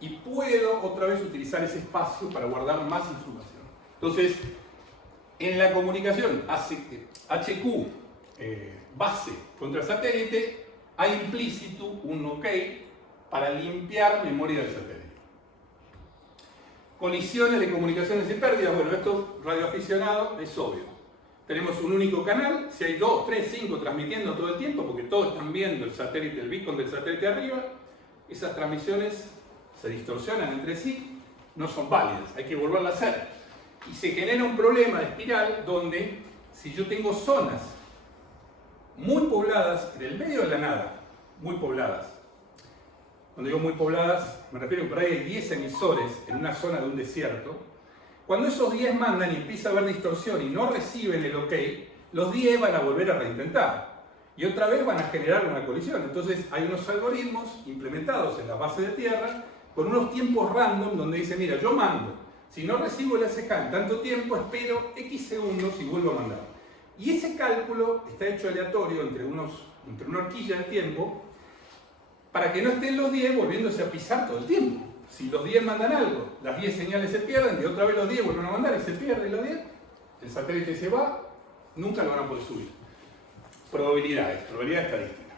Y puedo otra vez utilizar ese espacio para guardar más información. Entonces, en la comunicación HQ, base contra satélite, hay implícito un ok para limpiar memoria del satélite. Colisiones de comunicaciones y pérdidas, bueno, esto radioaficionado es obvio. Tenemos un único canal, si hay 2, 3, 5 transmitiendo todo el tiempo, porque todos están viendo el satélite, el beacon del satélite arriba, esas transmisiones se distorsionan entre sí, no son válidas, hay que volverlas a hacer. Y se genera un problema de espiral donde, si yo tengo zonas muy pobladas, en el medio de la nada, muy pobladas, cuando digo muy pobladas, me refiero a que por ahí hay 10 emisores en una zona de un desierto. Cuando esos 10 mandan y empieza a haber distorsión y no reciben el ok, los 10 van a volver a reintentar. Y otra vez van a generar una colisión. Entonces hay unos algoritmos implementados en la base de tierra con unos tiempos random donde dice, mira, yo mando. Si no recibo el ACK en tanto tiempo, espero X segundos y vuelvo a mandar. Y ese cálculo está hecho aleatorio entre una horquilla de tiempo para que no estén los 10 volviéndose a pisar todo el tiempo. Si los 10 mandan algo, las 10 señales se pierden, y otra vez los 10 vuelven a mandar y se pierden los 10, el satélite se va, nunca lo van a poder subir. Probabilidad estadística.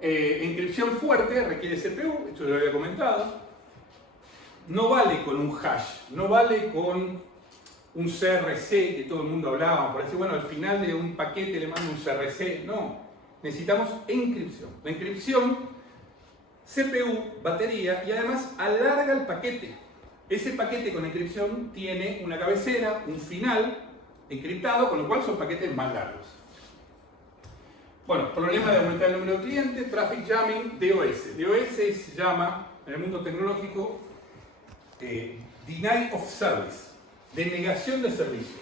Encripción fuerte requiere CPU, esto lo había comentado. No vale con un hash, no vale con un CRC que todo el mundo hablaba, por decir, bueno, al final de un paquete le mando un CRC, no. Necesitamos encripción. La encripción, CPU, batería y además alarga el paquete. Ese paquete con encripción tiene una cabecera, un final encriptado, con lo cual son paquetes más largos. Bueno, problema de aumentar el número de clientes, traffic jamming, DOS. DOS se llama, en el mundo tecnológico, deny of service, denegación de servicio.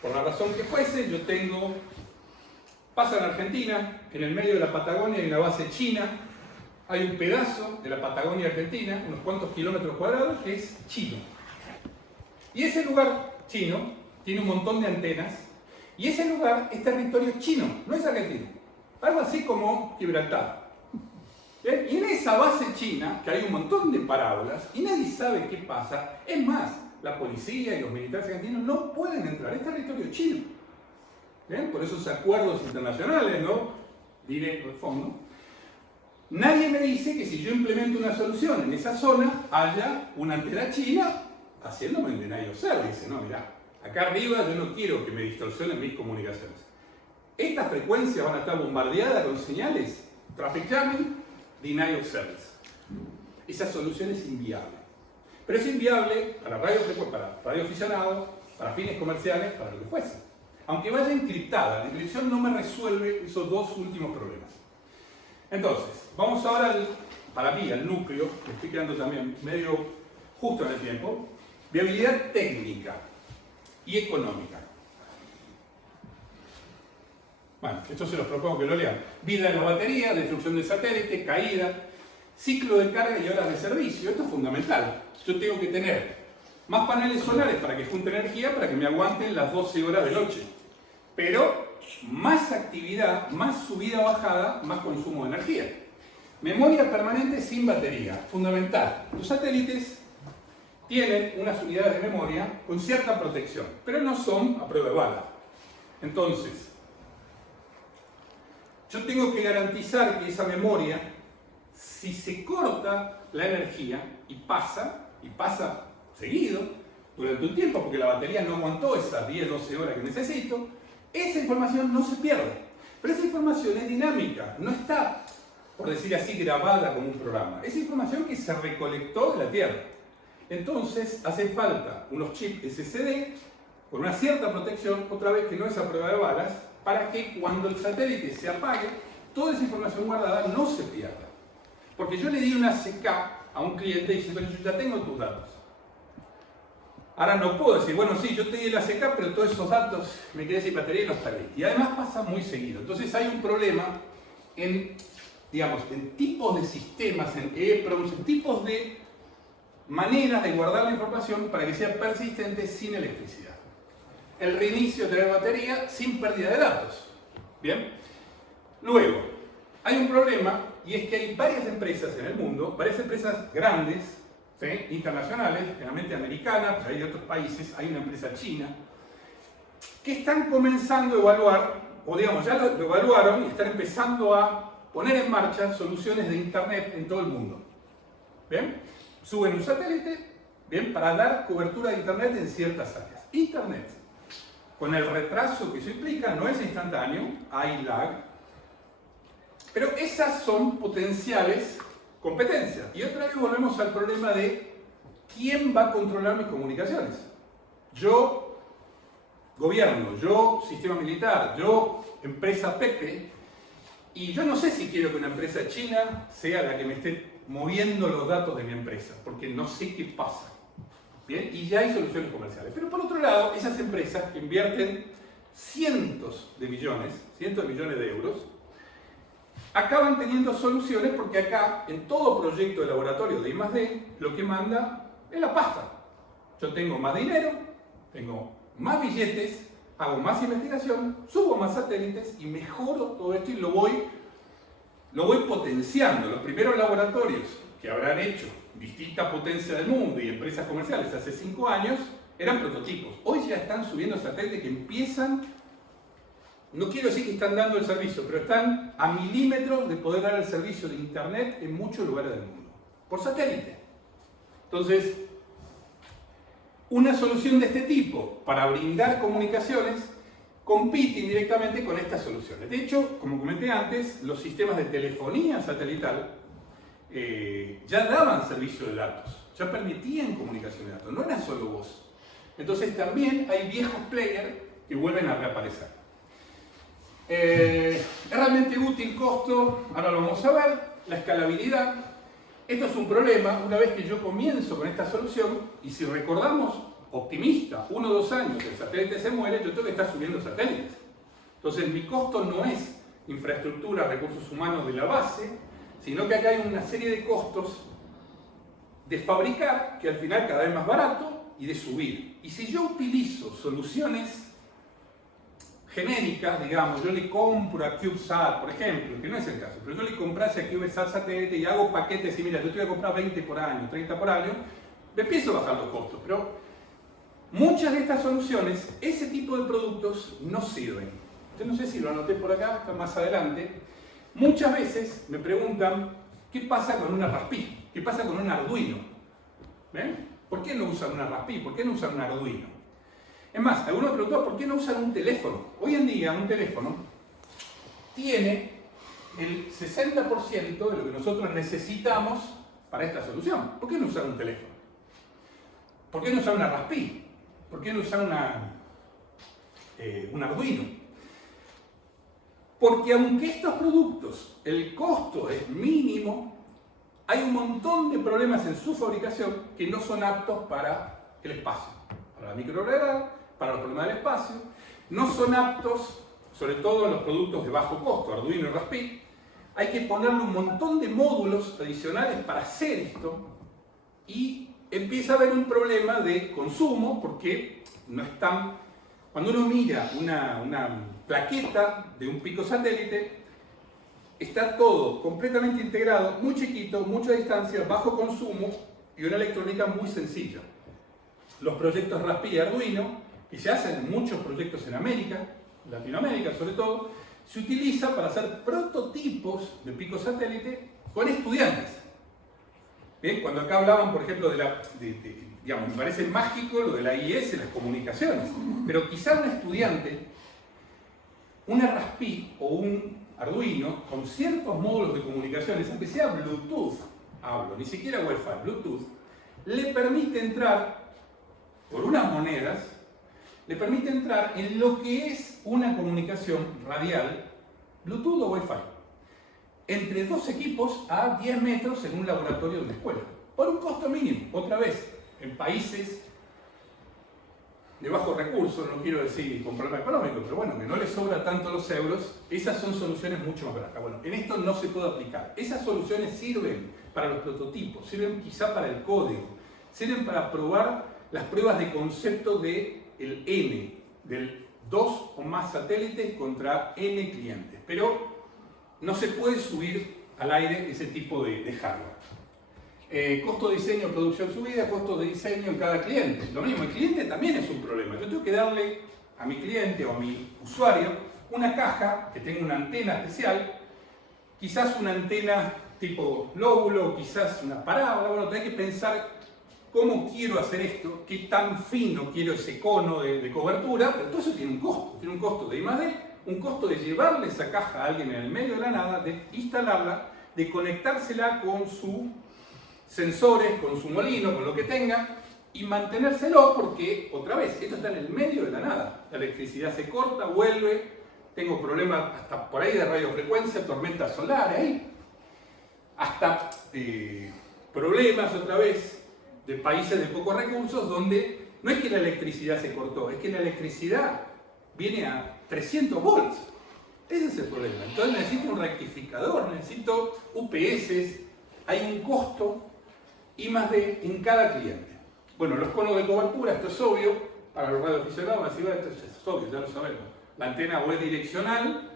Por la razón que fuese, yo tengo, pasa en Argentina, en el medio de la Patagonia hay una base china, hay un pedazo de la Patagonia argentina, unos cuantos kilómetros cuadrados, que es chino. Y ese lugar chino tiene un montón de antenas, y ese lugar es territorio chino, no es argentino. Algo así como Gibraltar. ¿Bien? Y en esa base china, que hay un montón de parábolas, y nadie sabe qué pasa, es más, la policía y los militares argentinos no pueden entrar, es territorio chino. ¿Bien? Por esos acuerdos internacionales, ¿no? Diré al fondo. Nadie me dice que si yo implemento una solución en esa zona, haya una antena china haciéndome el deny of service. No, mirá, acá arriba yo no quiero que me distorsionen mis comunicaciones. Estas frecuencias van a estar bombardeadas con señales, traffic jamming, deny of service. Esa solución es inviable. Pero es inviable para radioaficionados, para fines comerciales, para lo que fuese. Aunque vaya encriptada, la encripción no me resuelve esos dos últimos problemas. Entonces, vamos ahora para mí, al núcleo, me estoy quedando también medio justo en el tiempo, viabilidad técnica y económica. Bueno, esto se los propongo que lo lean. Vida de la batería, destrucción del satélite, caída, ciclo de carga y horas de servicio. Esto es fundamental. Yo tengo que tener más paneles solares para que junte energía para que me aguanten las 12 horas de noche. Pero más actividad, más subida-bajada, más consumo de energía. Memoria permanente sin batería, fundamental. Los satélites tienen unas unidades de memoria con cierta protección, pero no son a prueba de balas. Entonces, yo tengo que garantizar que esa memoria, si se corta la energía y pasa seguido, durante un tiempo, porque la batería no aguantó esas 10-12 horas que necesito, esa información no se pierde. Pero esa información es dinámica, no está, por decir así, grabada como un programa. Es información que se recolectó de la Tierra. Entonces, hace falta unos chips SSD con una cierta protección, otra vez que no es a prueba de balas, para que cuando el satélite se apague, toda esa información guardada no se pierda. Porque yo le di una CK a un cliente y dice, pero yo ya tengo tus datos. Ahora no puedo decir, bueno, sí, yo te di la CK, pero todos esos datos me quedé sin batería y los perdí. Y además pasa muy seguido. Entonces hay un problema en, digamos, en tipos de sistemas, en EEPROMs, en tipos de maneras de guardar la información para que sea persistente sin electricidad. El reinicio de la batería sin pérdida de datos. ¿Bien? Luego, hay un problema y es que hay varias empresas en el mundo, varias empresas grandes, ¿sí?, internacionales, generalmente americanas, pero hay de otros países, hay una empresa china, que están comenzando a evaluar, o digamos, ya lo evaluaron y están empezando a poner en marcha soluciones de Internet en todo el mundo. ¿Bien? Suben un satélite, ¿bien?, para dar cobertura de Internet en ciertas áreas. Internet, con el retraso que eso implica, no es instantáneo, hay lag, pero esas son potenciales competencias. Y otra vez volvemos al problema de quién va a controlar mis comunicaciones. Yo, gobierno, yo, sistema militar, yo, empresa Pepe, y yo no sé si quiero que una empresa china sea la que me esté moviendo los datos de mi empresa, porque no sé qué pasa. ¿Bien? Y ya hay soluciones comerciales. Pero por otro lado, esas empresas que invierten cientos de millones de euros, acaban teniendo soluciones porque acá, en todo proyecto de laboratorio de I+D, lo que manda es la pasta. Yo tengo más dinero, tengo más billetes, hago más investigación, subo más satélites y mejoro todo esto y lo voy potenciando. Los primeros laboratorios que habrán hecho distinta potencia del mundo y empresas comerciales hace 5 años eran prototipos. Hoy ya están subiendo satélites que empiezan, no quiero decir que están dando el servicio, pero están a milímetros de poder dar el servicio de Internet en muchos lugares del mundo, por satélite. Entonces, una solución de este tipo para brindar comunicaciones compite indirectamente con estas soluciones. De hecho, como comenté antes, los sistemas de telefonía satelital ya daban servicio de datos, ya permitían comunicación de datos, no era solo voz. Entonces también hay viejos players que vuelven a reaparecer. Es realmente útil costo, ahora lo vamos a ver, la escalabilidad. Esto es un problema una vez que yo comienzo con esta solución y si recordamos, optimista, 1 o 2 años que el satélite se muere, yo tengo que estar subiendo satélites. Entonces mi costo no es infraestructura, recursos humanos de la base, sino que acá hay una serie de costos de fabricar, que al final cada vez más barato, y de subir. Y si yo utilizo soluciones genéricas, digamos, yo le compro a CubeSat, por ejemplo, que no es el caso, pero yo le comprase a CubeSat satélite y hago paquetes y mira, yo te voy a comprar 20 por año, 30 por año, me empiezo a bajar los costos, pero muchas de estas soluciones, ese tipo de productos no sirven. Yo no sé si lo anoté por acá, está más adelante. Muchas veces me preguntan, ¿qué pasa con una Raspi? ¿Qué pasa con un Arduino? ¿Ven? ¿Por qué no usan una Raspi? ¿Por qué no usan un Arduino? Es más, algunos me preguntan, ¿por qué no usan un teléfono? Hoy en día un teléfono tiene el 60% de lo que nosotros necesitamos para esta solución. ¿Por qué no usar un teléfono? ¿Por qué no usar una Raspi? ¿Por qué no usar un Arduino? Porque aunque estos productos, el costo es mínimo, hay un montón de problemas en su fabricación que no son aptos para el espacio, para la microgravedad, para los problemas del espacio, no son aptos, sobre todo en los productos de bajo costo, Arduino y Raspi. Hay que ponerle un montón de módulos adicionales para hacer esto y empieza a haber un problema de consumo porque no están. Cuando uno mira una plaqueta de un pico satélite, está todo completamente integrado, muy chiquito, mucha distancia, bajo consumo y una electrónica muy sencilla. los proyectos Raspi y Arduino, que se hacen en muchos proyectos en América, Latinoamérica sobre todo, se utiliza para hacer prototipos de pico satélite con estudiantes. Bien, cuando acá hablaban, por ejemplo, digamos, me parece mágico lo de la IS, las comunicaciones, pero quizá un estudiante, una Raspi o un Arduino, con ciertos módulos de comunicaciones, aunque sea Bluetooth, hablo, ni siquiera Wi-Fi, Bluetooth, le permite entrar, por unas monedas, le permite entrar en lo que es una comunicación radial, Bluetooth o Wi-Fi, entre dos equipos a 10 metros en un laboratorio de una escuela, por un costo mínimo. Otra vez, en países de bajos recursos, no quiero decir con problema económico, pero bueno, que no les sobra tanto los euros, esas son soluciones mucho más baratas. Bueno, en esto no se puede aplicar. Esas soluciones sirven para los prototipos, sirven quizá para el código, sirven para probar las pruebas de concepto del N, del 2 o más satélites contra N clientes. Pero no se puede subir al aire ese tipo de hardware. Costo de diseño, producción subida, costo de diseño en cada cliente. Lo mismo, el cliente también es un problema. Yo tengo que darle a mi cliente o a mi usuario una caja que tenga una antena especial, quizás una antena tipo lóbulo, quizás una parábola. Bueno, tengo que pensar cómo quiero hacer esto, qué tan fino quiero ese cono de cobertura, pero todo eso tiene un costo de I+D, un costo de llevarle esa caja a alguien en el medio de la nada, de instalarla, de conectársela con sus sensores, con su molino, con lo que tenga, y mantenérselo porque, otra vez, esto está en el medio de la nada. La electricidad se corta, vuelve, tengo problemas hasta por ahí de radiofrecuencia, tormentas solares, ahí. Hasta problemas, otra vez, de países de pocos recursos donde no es que la electricidad se cortó, es que la electricidad viene a 300 volts. Ese es el problema. Entonces necesito un rectificador, necesito UPS, hay un costo I+D en cada cliente. Bueno, los conos de cobertura, esto es obvio, para los radioaficionados, esto es obvio, ya lo sabemos. La antena o es direccional,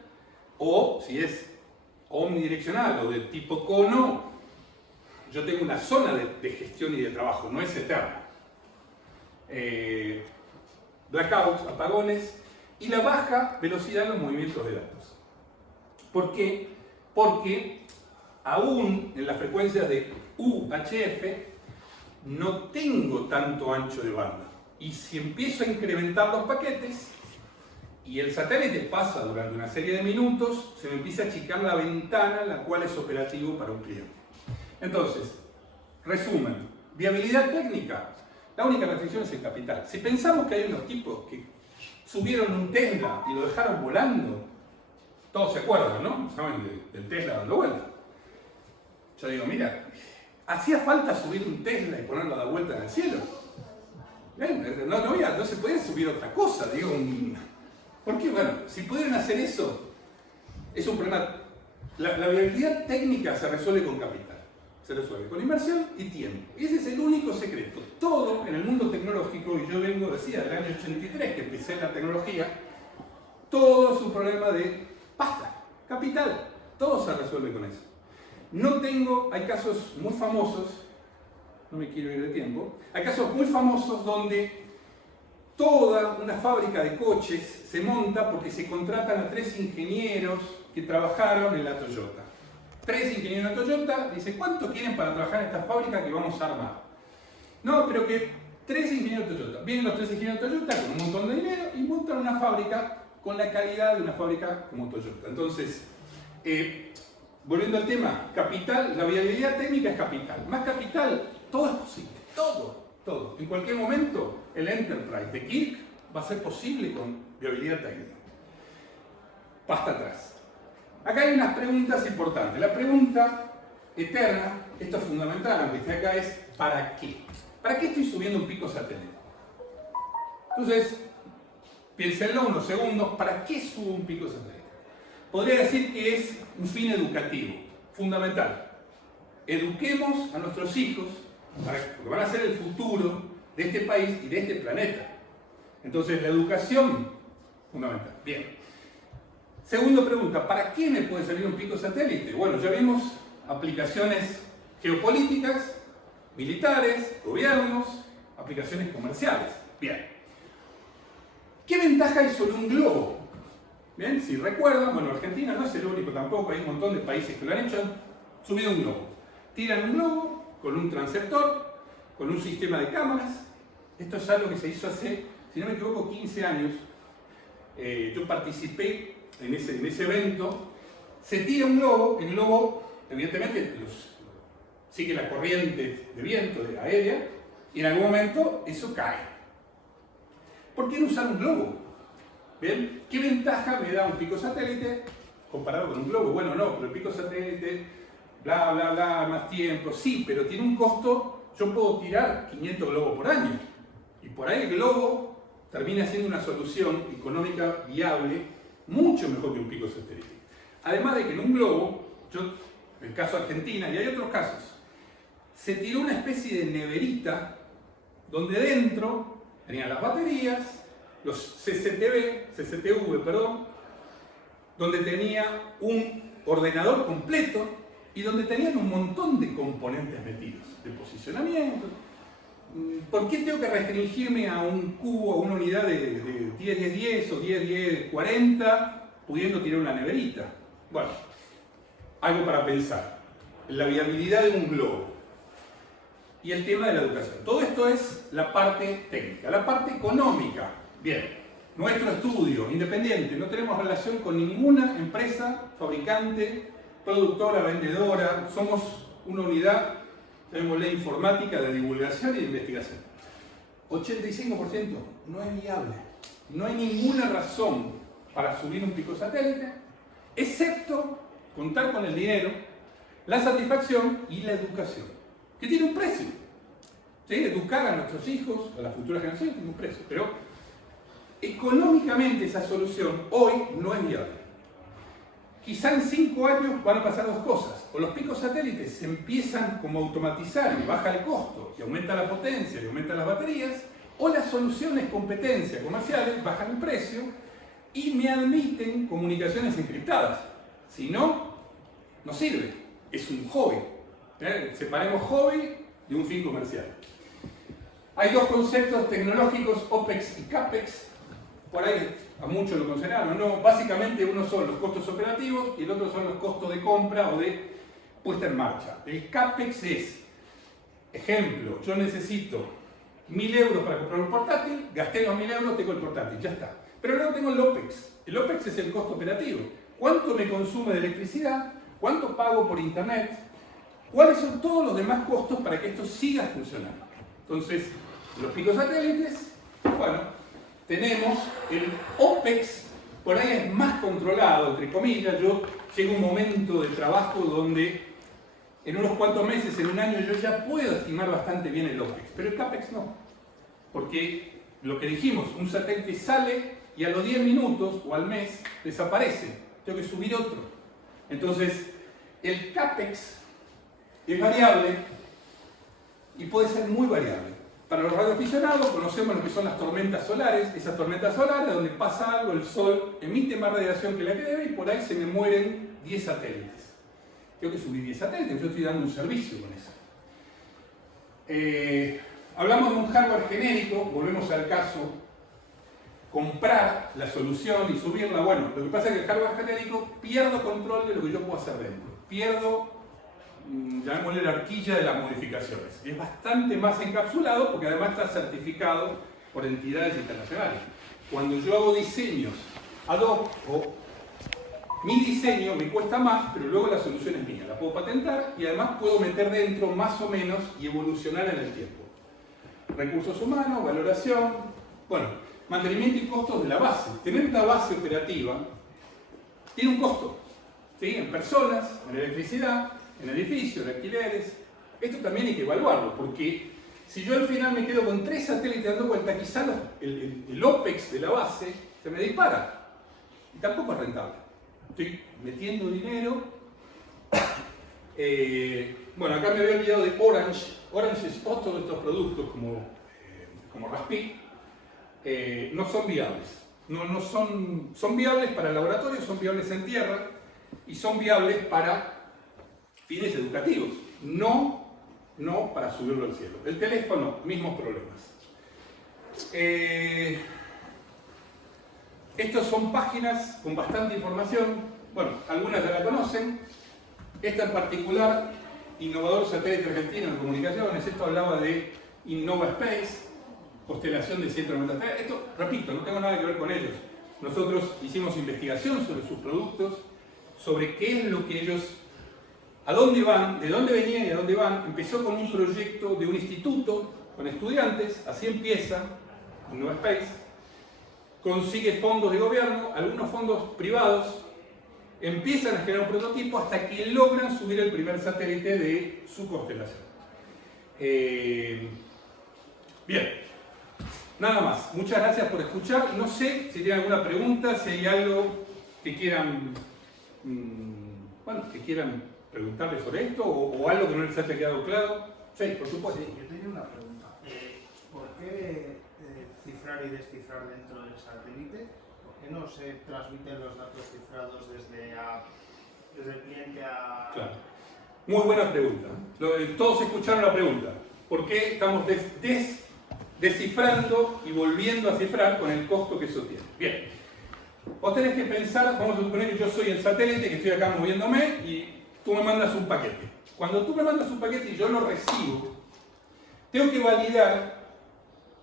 o si es omnidireccional o de tipo cono, yo tengo una zona de gestión y de trabajo, no es eterna. Blackouts, apagones, y la baja velocidad en los movimientos de datos. ¿Por qué? Porque aún en las frecuencias de UHF no tengo tanto ancho de banda. Y si empiezo a incrementar los paquetes y el satélite pasa durante una serie de minutos, se me empieza a achicar la ventana en la cual es operativo para un cliente. Entonces, resumen, viabilidad técnica. La única restricción es el capital. Si pensamos que hay unos tipos que subieron un Tesla y lo dejaron volando, todos se acuerdan, ¿no? Saben del Tesla dando vuelta. Yo digo, mira, ¿hacía falta subir un Tesla y ponerlo a dar vuelta en el cielo? No se podía subir otra cosa, digo. ¿Por qué? Bueno, si pudieran hacer eso, es un problema. La viabilidad técnica se resuelve con capital, se resuelve con inversión y tiempo. Y ese es el único secreto. Todo en el mundo tecnológico, y yo vengo, decía, del año 83 que empecé en la tecnología, todo es un problema de pasta, capital. Todo se resuelve con eso. Hay casos muy famosos, no me quiero ir de tiempo, hay casos muy famosos donde toda una fábrica de coches se monta porque se contratan a 3 ingenieros que trabajaron en la Toyota. 3 ingenieros de Toyota, dicen, ¿cuánto quieren para trabajar en esta fábrica que vamos a armar? No, pero que 3 ingenieros de Toyota. Vienen los 3 ingenieros de Toyota con un montón de dinero y montan una fábrica con la calidad de una fábrica como Toyota. Entonces, volviendo al tema, capital, la viabilidad técnica es capital. Más capital, todo es posible, todo. En cualquier momento, el Enterprise de Kirk va a ser posible con viabilidad técnica. Pasta atrás. Acá hay unas preguntas importantes. La pregunta eterna, esto es fundamental, aunque esté acá, es ¿para qué? ¿Para qué estoy subiendo un pico satélite? Entonces, piénsenlo unos segundos, ¿para qué subo un pico satélite? Podría decir que es un fin educativo, fundamental. Eduquemos a nuestros hijos, porque van a ser el futuro de este país y de este planeta. Entonces, la educación, fundamental. Bien. Segunda pregunta, ¿para qué me puede servir un pico satélite? Bueno, ya vimos aplicaciones geopolíticas, militares, gobiernos, aplicaciones comerciales. Bien. ¿Qué ventaja hay sobre un globo? Bien, si recuerdan, bueno, Argentina no es el único tampoco, hay un montón de países que lo han hecho, han subido un globo. Tiran un globo con un transceptor, con un sistema de cámaras. Esto es algo que se hizo hace, si no me equivoco, 15 años. Yo participé en ese evento. Se tira un globo, el globo, evidentemente, sigue la corriente de viento aérea, y en algún momento eso cae. ¿Por qué no usar un globo? ¿Bien? ¿Qué ventaja me da un pico satélite comparado con un globo? Bueno, no, pero el pico satélite, bla, bla, bla, más tiempo, sí, pero tiene un costo. Yo puedo tirar 500 globos por año, y por ahí el globo termina siendo una solución económica viable mucho mejor que un pico satélite. Además de que en un globo, en el caso de Argentina, y hay otros casos, se tiró una especie de neverita donde dentro tenían las baterías, los CCTV, donde tenía un ordenador completo y donde tenían un montón de componentes metidos, de posicionamiento. ¿Por qué tengo que restringirme a un cubo, a una unidad de 10-10-10 o 10-10-40, pudiendo tirar una neverita? Bueno, algo para pensar. La viabilidad de un globo y el tema de la educación. Todo esto es la parte técnica. La parte económica. Bien, nuestro estudio independiente, no tenemos relación con ninguna empresa, fabricante, productora, vendedora. Somos una unidad, llamémosle informática, de divulgación y de investigación. 85% no es viable. No hay ninguna razón para subir un pico satélite, excepto contar con el dinero, la satisfacción y la educación, que tiene un precio. ¿Sí? Educar a nuestros hijos, a las futuras generaciones, tiene un precio, pero económicamente esa solución hoy no es viable. Quizá en 5 años van a pasar dos cosas: o los picos satélites se empiezan como a automatizar y baja el costo y aumenta la potencia y aumenta las baterías, o las soluciones competencia comerciales bajan el precio y me admiten comunicaciones encriptadas. Si no, no sirve, es un hobby. Separemos hobby de un fin comercial. Hay dos conceptos tecnológicos, OPEX y CAPEX. Por ahí a muchos lo consideraron, ¿no? Básicamente uno son los costos operativos y el otro son los costos de compra o de puesta en marcha. El CAPEX es, ejemplo, yo necesito 1.000 euros para comprar un portátil, gasté los 1.000 euros, tengo el portátil, ya está. Pero luego tengo el OPEX. El OPEX es el costo operativo. ¿Cuánto me consume de electricidad? ¿Cuánto pago por internet? ¿Cuáles son todos los demás costos para que esto siga funcionando? Entonces, los picos satélites, bueno, tenemos el OPEX, por ahí es más controlado, entre comillas. Yo llego a un momento de trabajo donde en unos cuantos meses, en un año, yo ya puedo estimar bastante bien el OPEX, pero el CAPEX no. Porque lo que dijimos, un satélite sale y a los 10 minutos o al mes desaparece. Tengo que subir otro. Entonces, el CAPEX es variable y puede ser muy variable. Para los radioaficionados conocemos lo que son las tormentas solares. Esas tormentas solares donde pasa algo, el sol emite más radiación que la que debe y por ahí se me mueren 10 satélites. Tengo que subir 10 satélites, yo estoy dando un servicio con eso. Hablamos de un hardware genérico, volvemos al caso, comprar la solución y subirla. Bueno, lo que pasa es que el hardware genérico pierdo control de lo que yo puedo hacer dentro. Pierdo, llamémosle, la horquilla de las modificaciones. Es bastante más encapsulado porque además está certificado por entidades internacionales. Cuando yo hago diseños ad hoc, mi diseño me cuesta más, pero luego la solución es mía. La puedo patentar y además puedo meter dentro más o menos y evolucionar en el tiempo. Recursos humanos, valoración, bueno, mantenimiento y costos de la base. Tener una base operativa tiene un costo, ¿sí? En personas, en electricidad, en edificios, en alquileres. Esto también hay que evaluarlo, porque si yo al final me quedo con 3 satélites dando vuelta, quizás el OPEX de la base se me dispara y tampoco es rentable. Estoy metiendo dinero. Bueno, acá me había olvidado de Orange. Orange es otro de estos productos como Raspi. No son viables. No son viables para el laboratorio, son viables en tierra y son viables para fines educativos, no para subirlo al cielo. El teléfono, mismos problemas. Estas son páginas con bastante información. Bueno, algunas ya la conocen. Esta en particular, Innovador Satélite Argentino en Comunicaciones. Esto hablaba de Innova Space, constelación de 193. Esto, repito, no tengo nada que ver con ellos. Nosotros hicimos investigación sobre sus productos, sobre qué es lo que ellos, a dónde van, de dónde venían y a dónde van. Empezó con un proyecto de un instituto con estudiantes, así empieza Innova Space. Consigue fondos de gobierno, algunos fondos privados, empiezan a generar un prototipo hasta que logran subir el primer satélite de su constelación. Bien, nada más. Muchas gracias por escuchar. No sé si tienen alguna pregunta, si hay algo que quieran, que quieran preguntarles sobre esto o algo que no les haya quedado claro. Sí, por supuesto. Sí, yo tenía una pregunta. ¿Por qué cifrar y descifrar dentro del satélite? ¿Por qué no se transmiten los datos cifrados desde el cliente a...? Claro. Muy buena pregunta. Todos escucharon la pregunta. ¿Por qué estamos descifrando y volviendo a cifrar con el costo que eso tiene? Bien. Vos tenés que pensar, vamos a suponer que yo soy el satélite, que estoy acá moviéndome y tú me mandas un paquete. Cuando tú me mandas un paquete y yo lo recibo, tengo que validar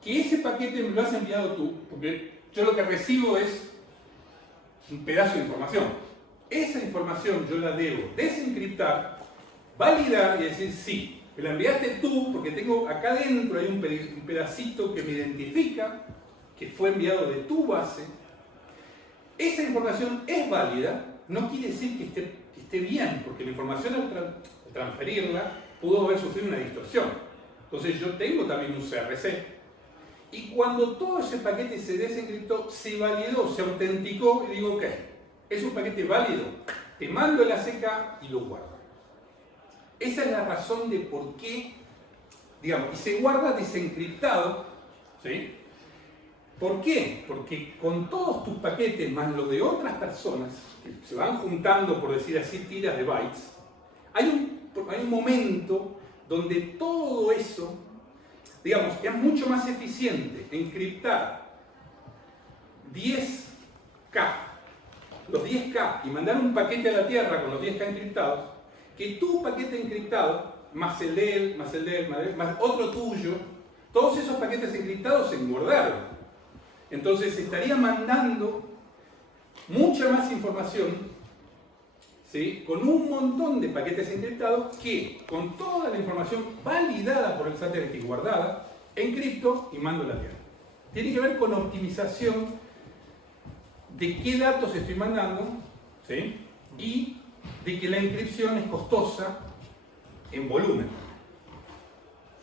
que ese paquete me lo has enviado tú, porque yo lo que recibo es un pedazo de información. Esa información yo la debo desencriptar, validar y decir sí, me la enviaste tú porque tengo acá dentro hay un pedacito que me identifica que fue enviado de tu base. Esa información es válida, no quiere decir que esté bien, porque la información al transferirla pudo haber sufrido una distorsión. Entonces yo tengo también un CRC. Y cuando todo ese paquete se desencriptó, se validó, se autenticó y digo, ok, es un paquete válido, te mando el ACK y lo guardo. Esa es la razón de por qué, digamos, y se guarda desencriptado, ¿sí? ¿Por qué? Porque con todos tus paquetes, más los de otras personas, que se van juntando, por decir así, tiras de bytes, hay un momento donde todo eso, digamos, es mucho más eficiente encriptar 10K, los 10K, y mandar un paquete a la Tierra con los 10K encriptados, que tu paquete encriptado, más el de él, más el de él, más otro tuyo, todos esos paquetes encriptados se engordaron. Entonces estaría mandando mucha más información, ¿sí? Con un montón de paquetes encriptados que, con toda la información validada por el satélite y guardada, encripto y mando a la Tierra. Tiene que ver con optimización de qué datos estoy mandando, ¿sí? Y de que la encripción es costosa en volumen.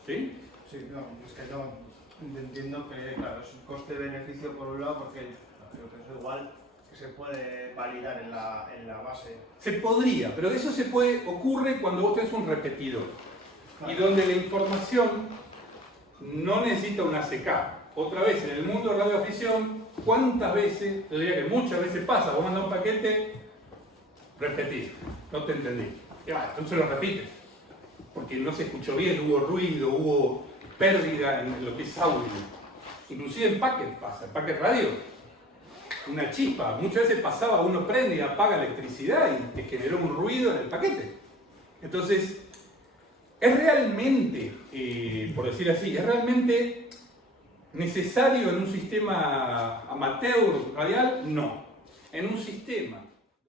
¿Sí? Sí, no, es que no. Entiendo que, claro, es un coste-beneficio por un lado, porque creo que es igual que se puede validar en la base. Se podría, pero eso ocurre cuando vos tenés un repetidor. Claro. Y donde la información no necesita un ACK. Otra vez, en el mundo de radioafición, ¿cuántas veces? Yo diría que muchas veces pasa, vos mandás un paquete, repetís, no te entendí. Entonces lo repites, porque no se escuchó bien, hubo ruido, hubo pérdida en lo que es audio. Inclusive en packet pasa, en packet radio, una chispa. Muchas veces pasaba, uno prende y apaga electricidad y te generó un ruido en el paquete. Entonces, ¿es realmente, por decir así, es realmente necesario en un sistema amateur radial? No. En un sistema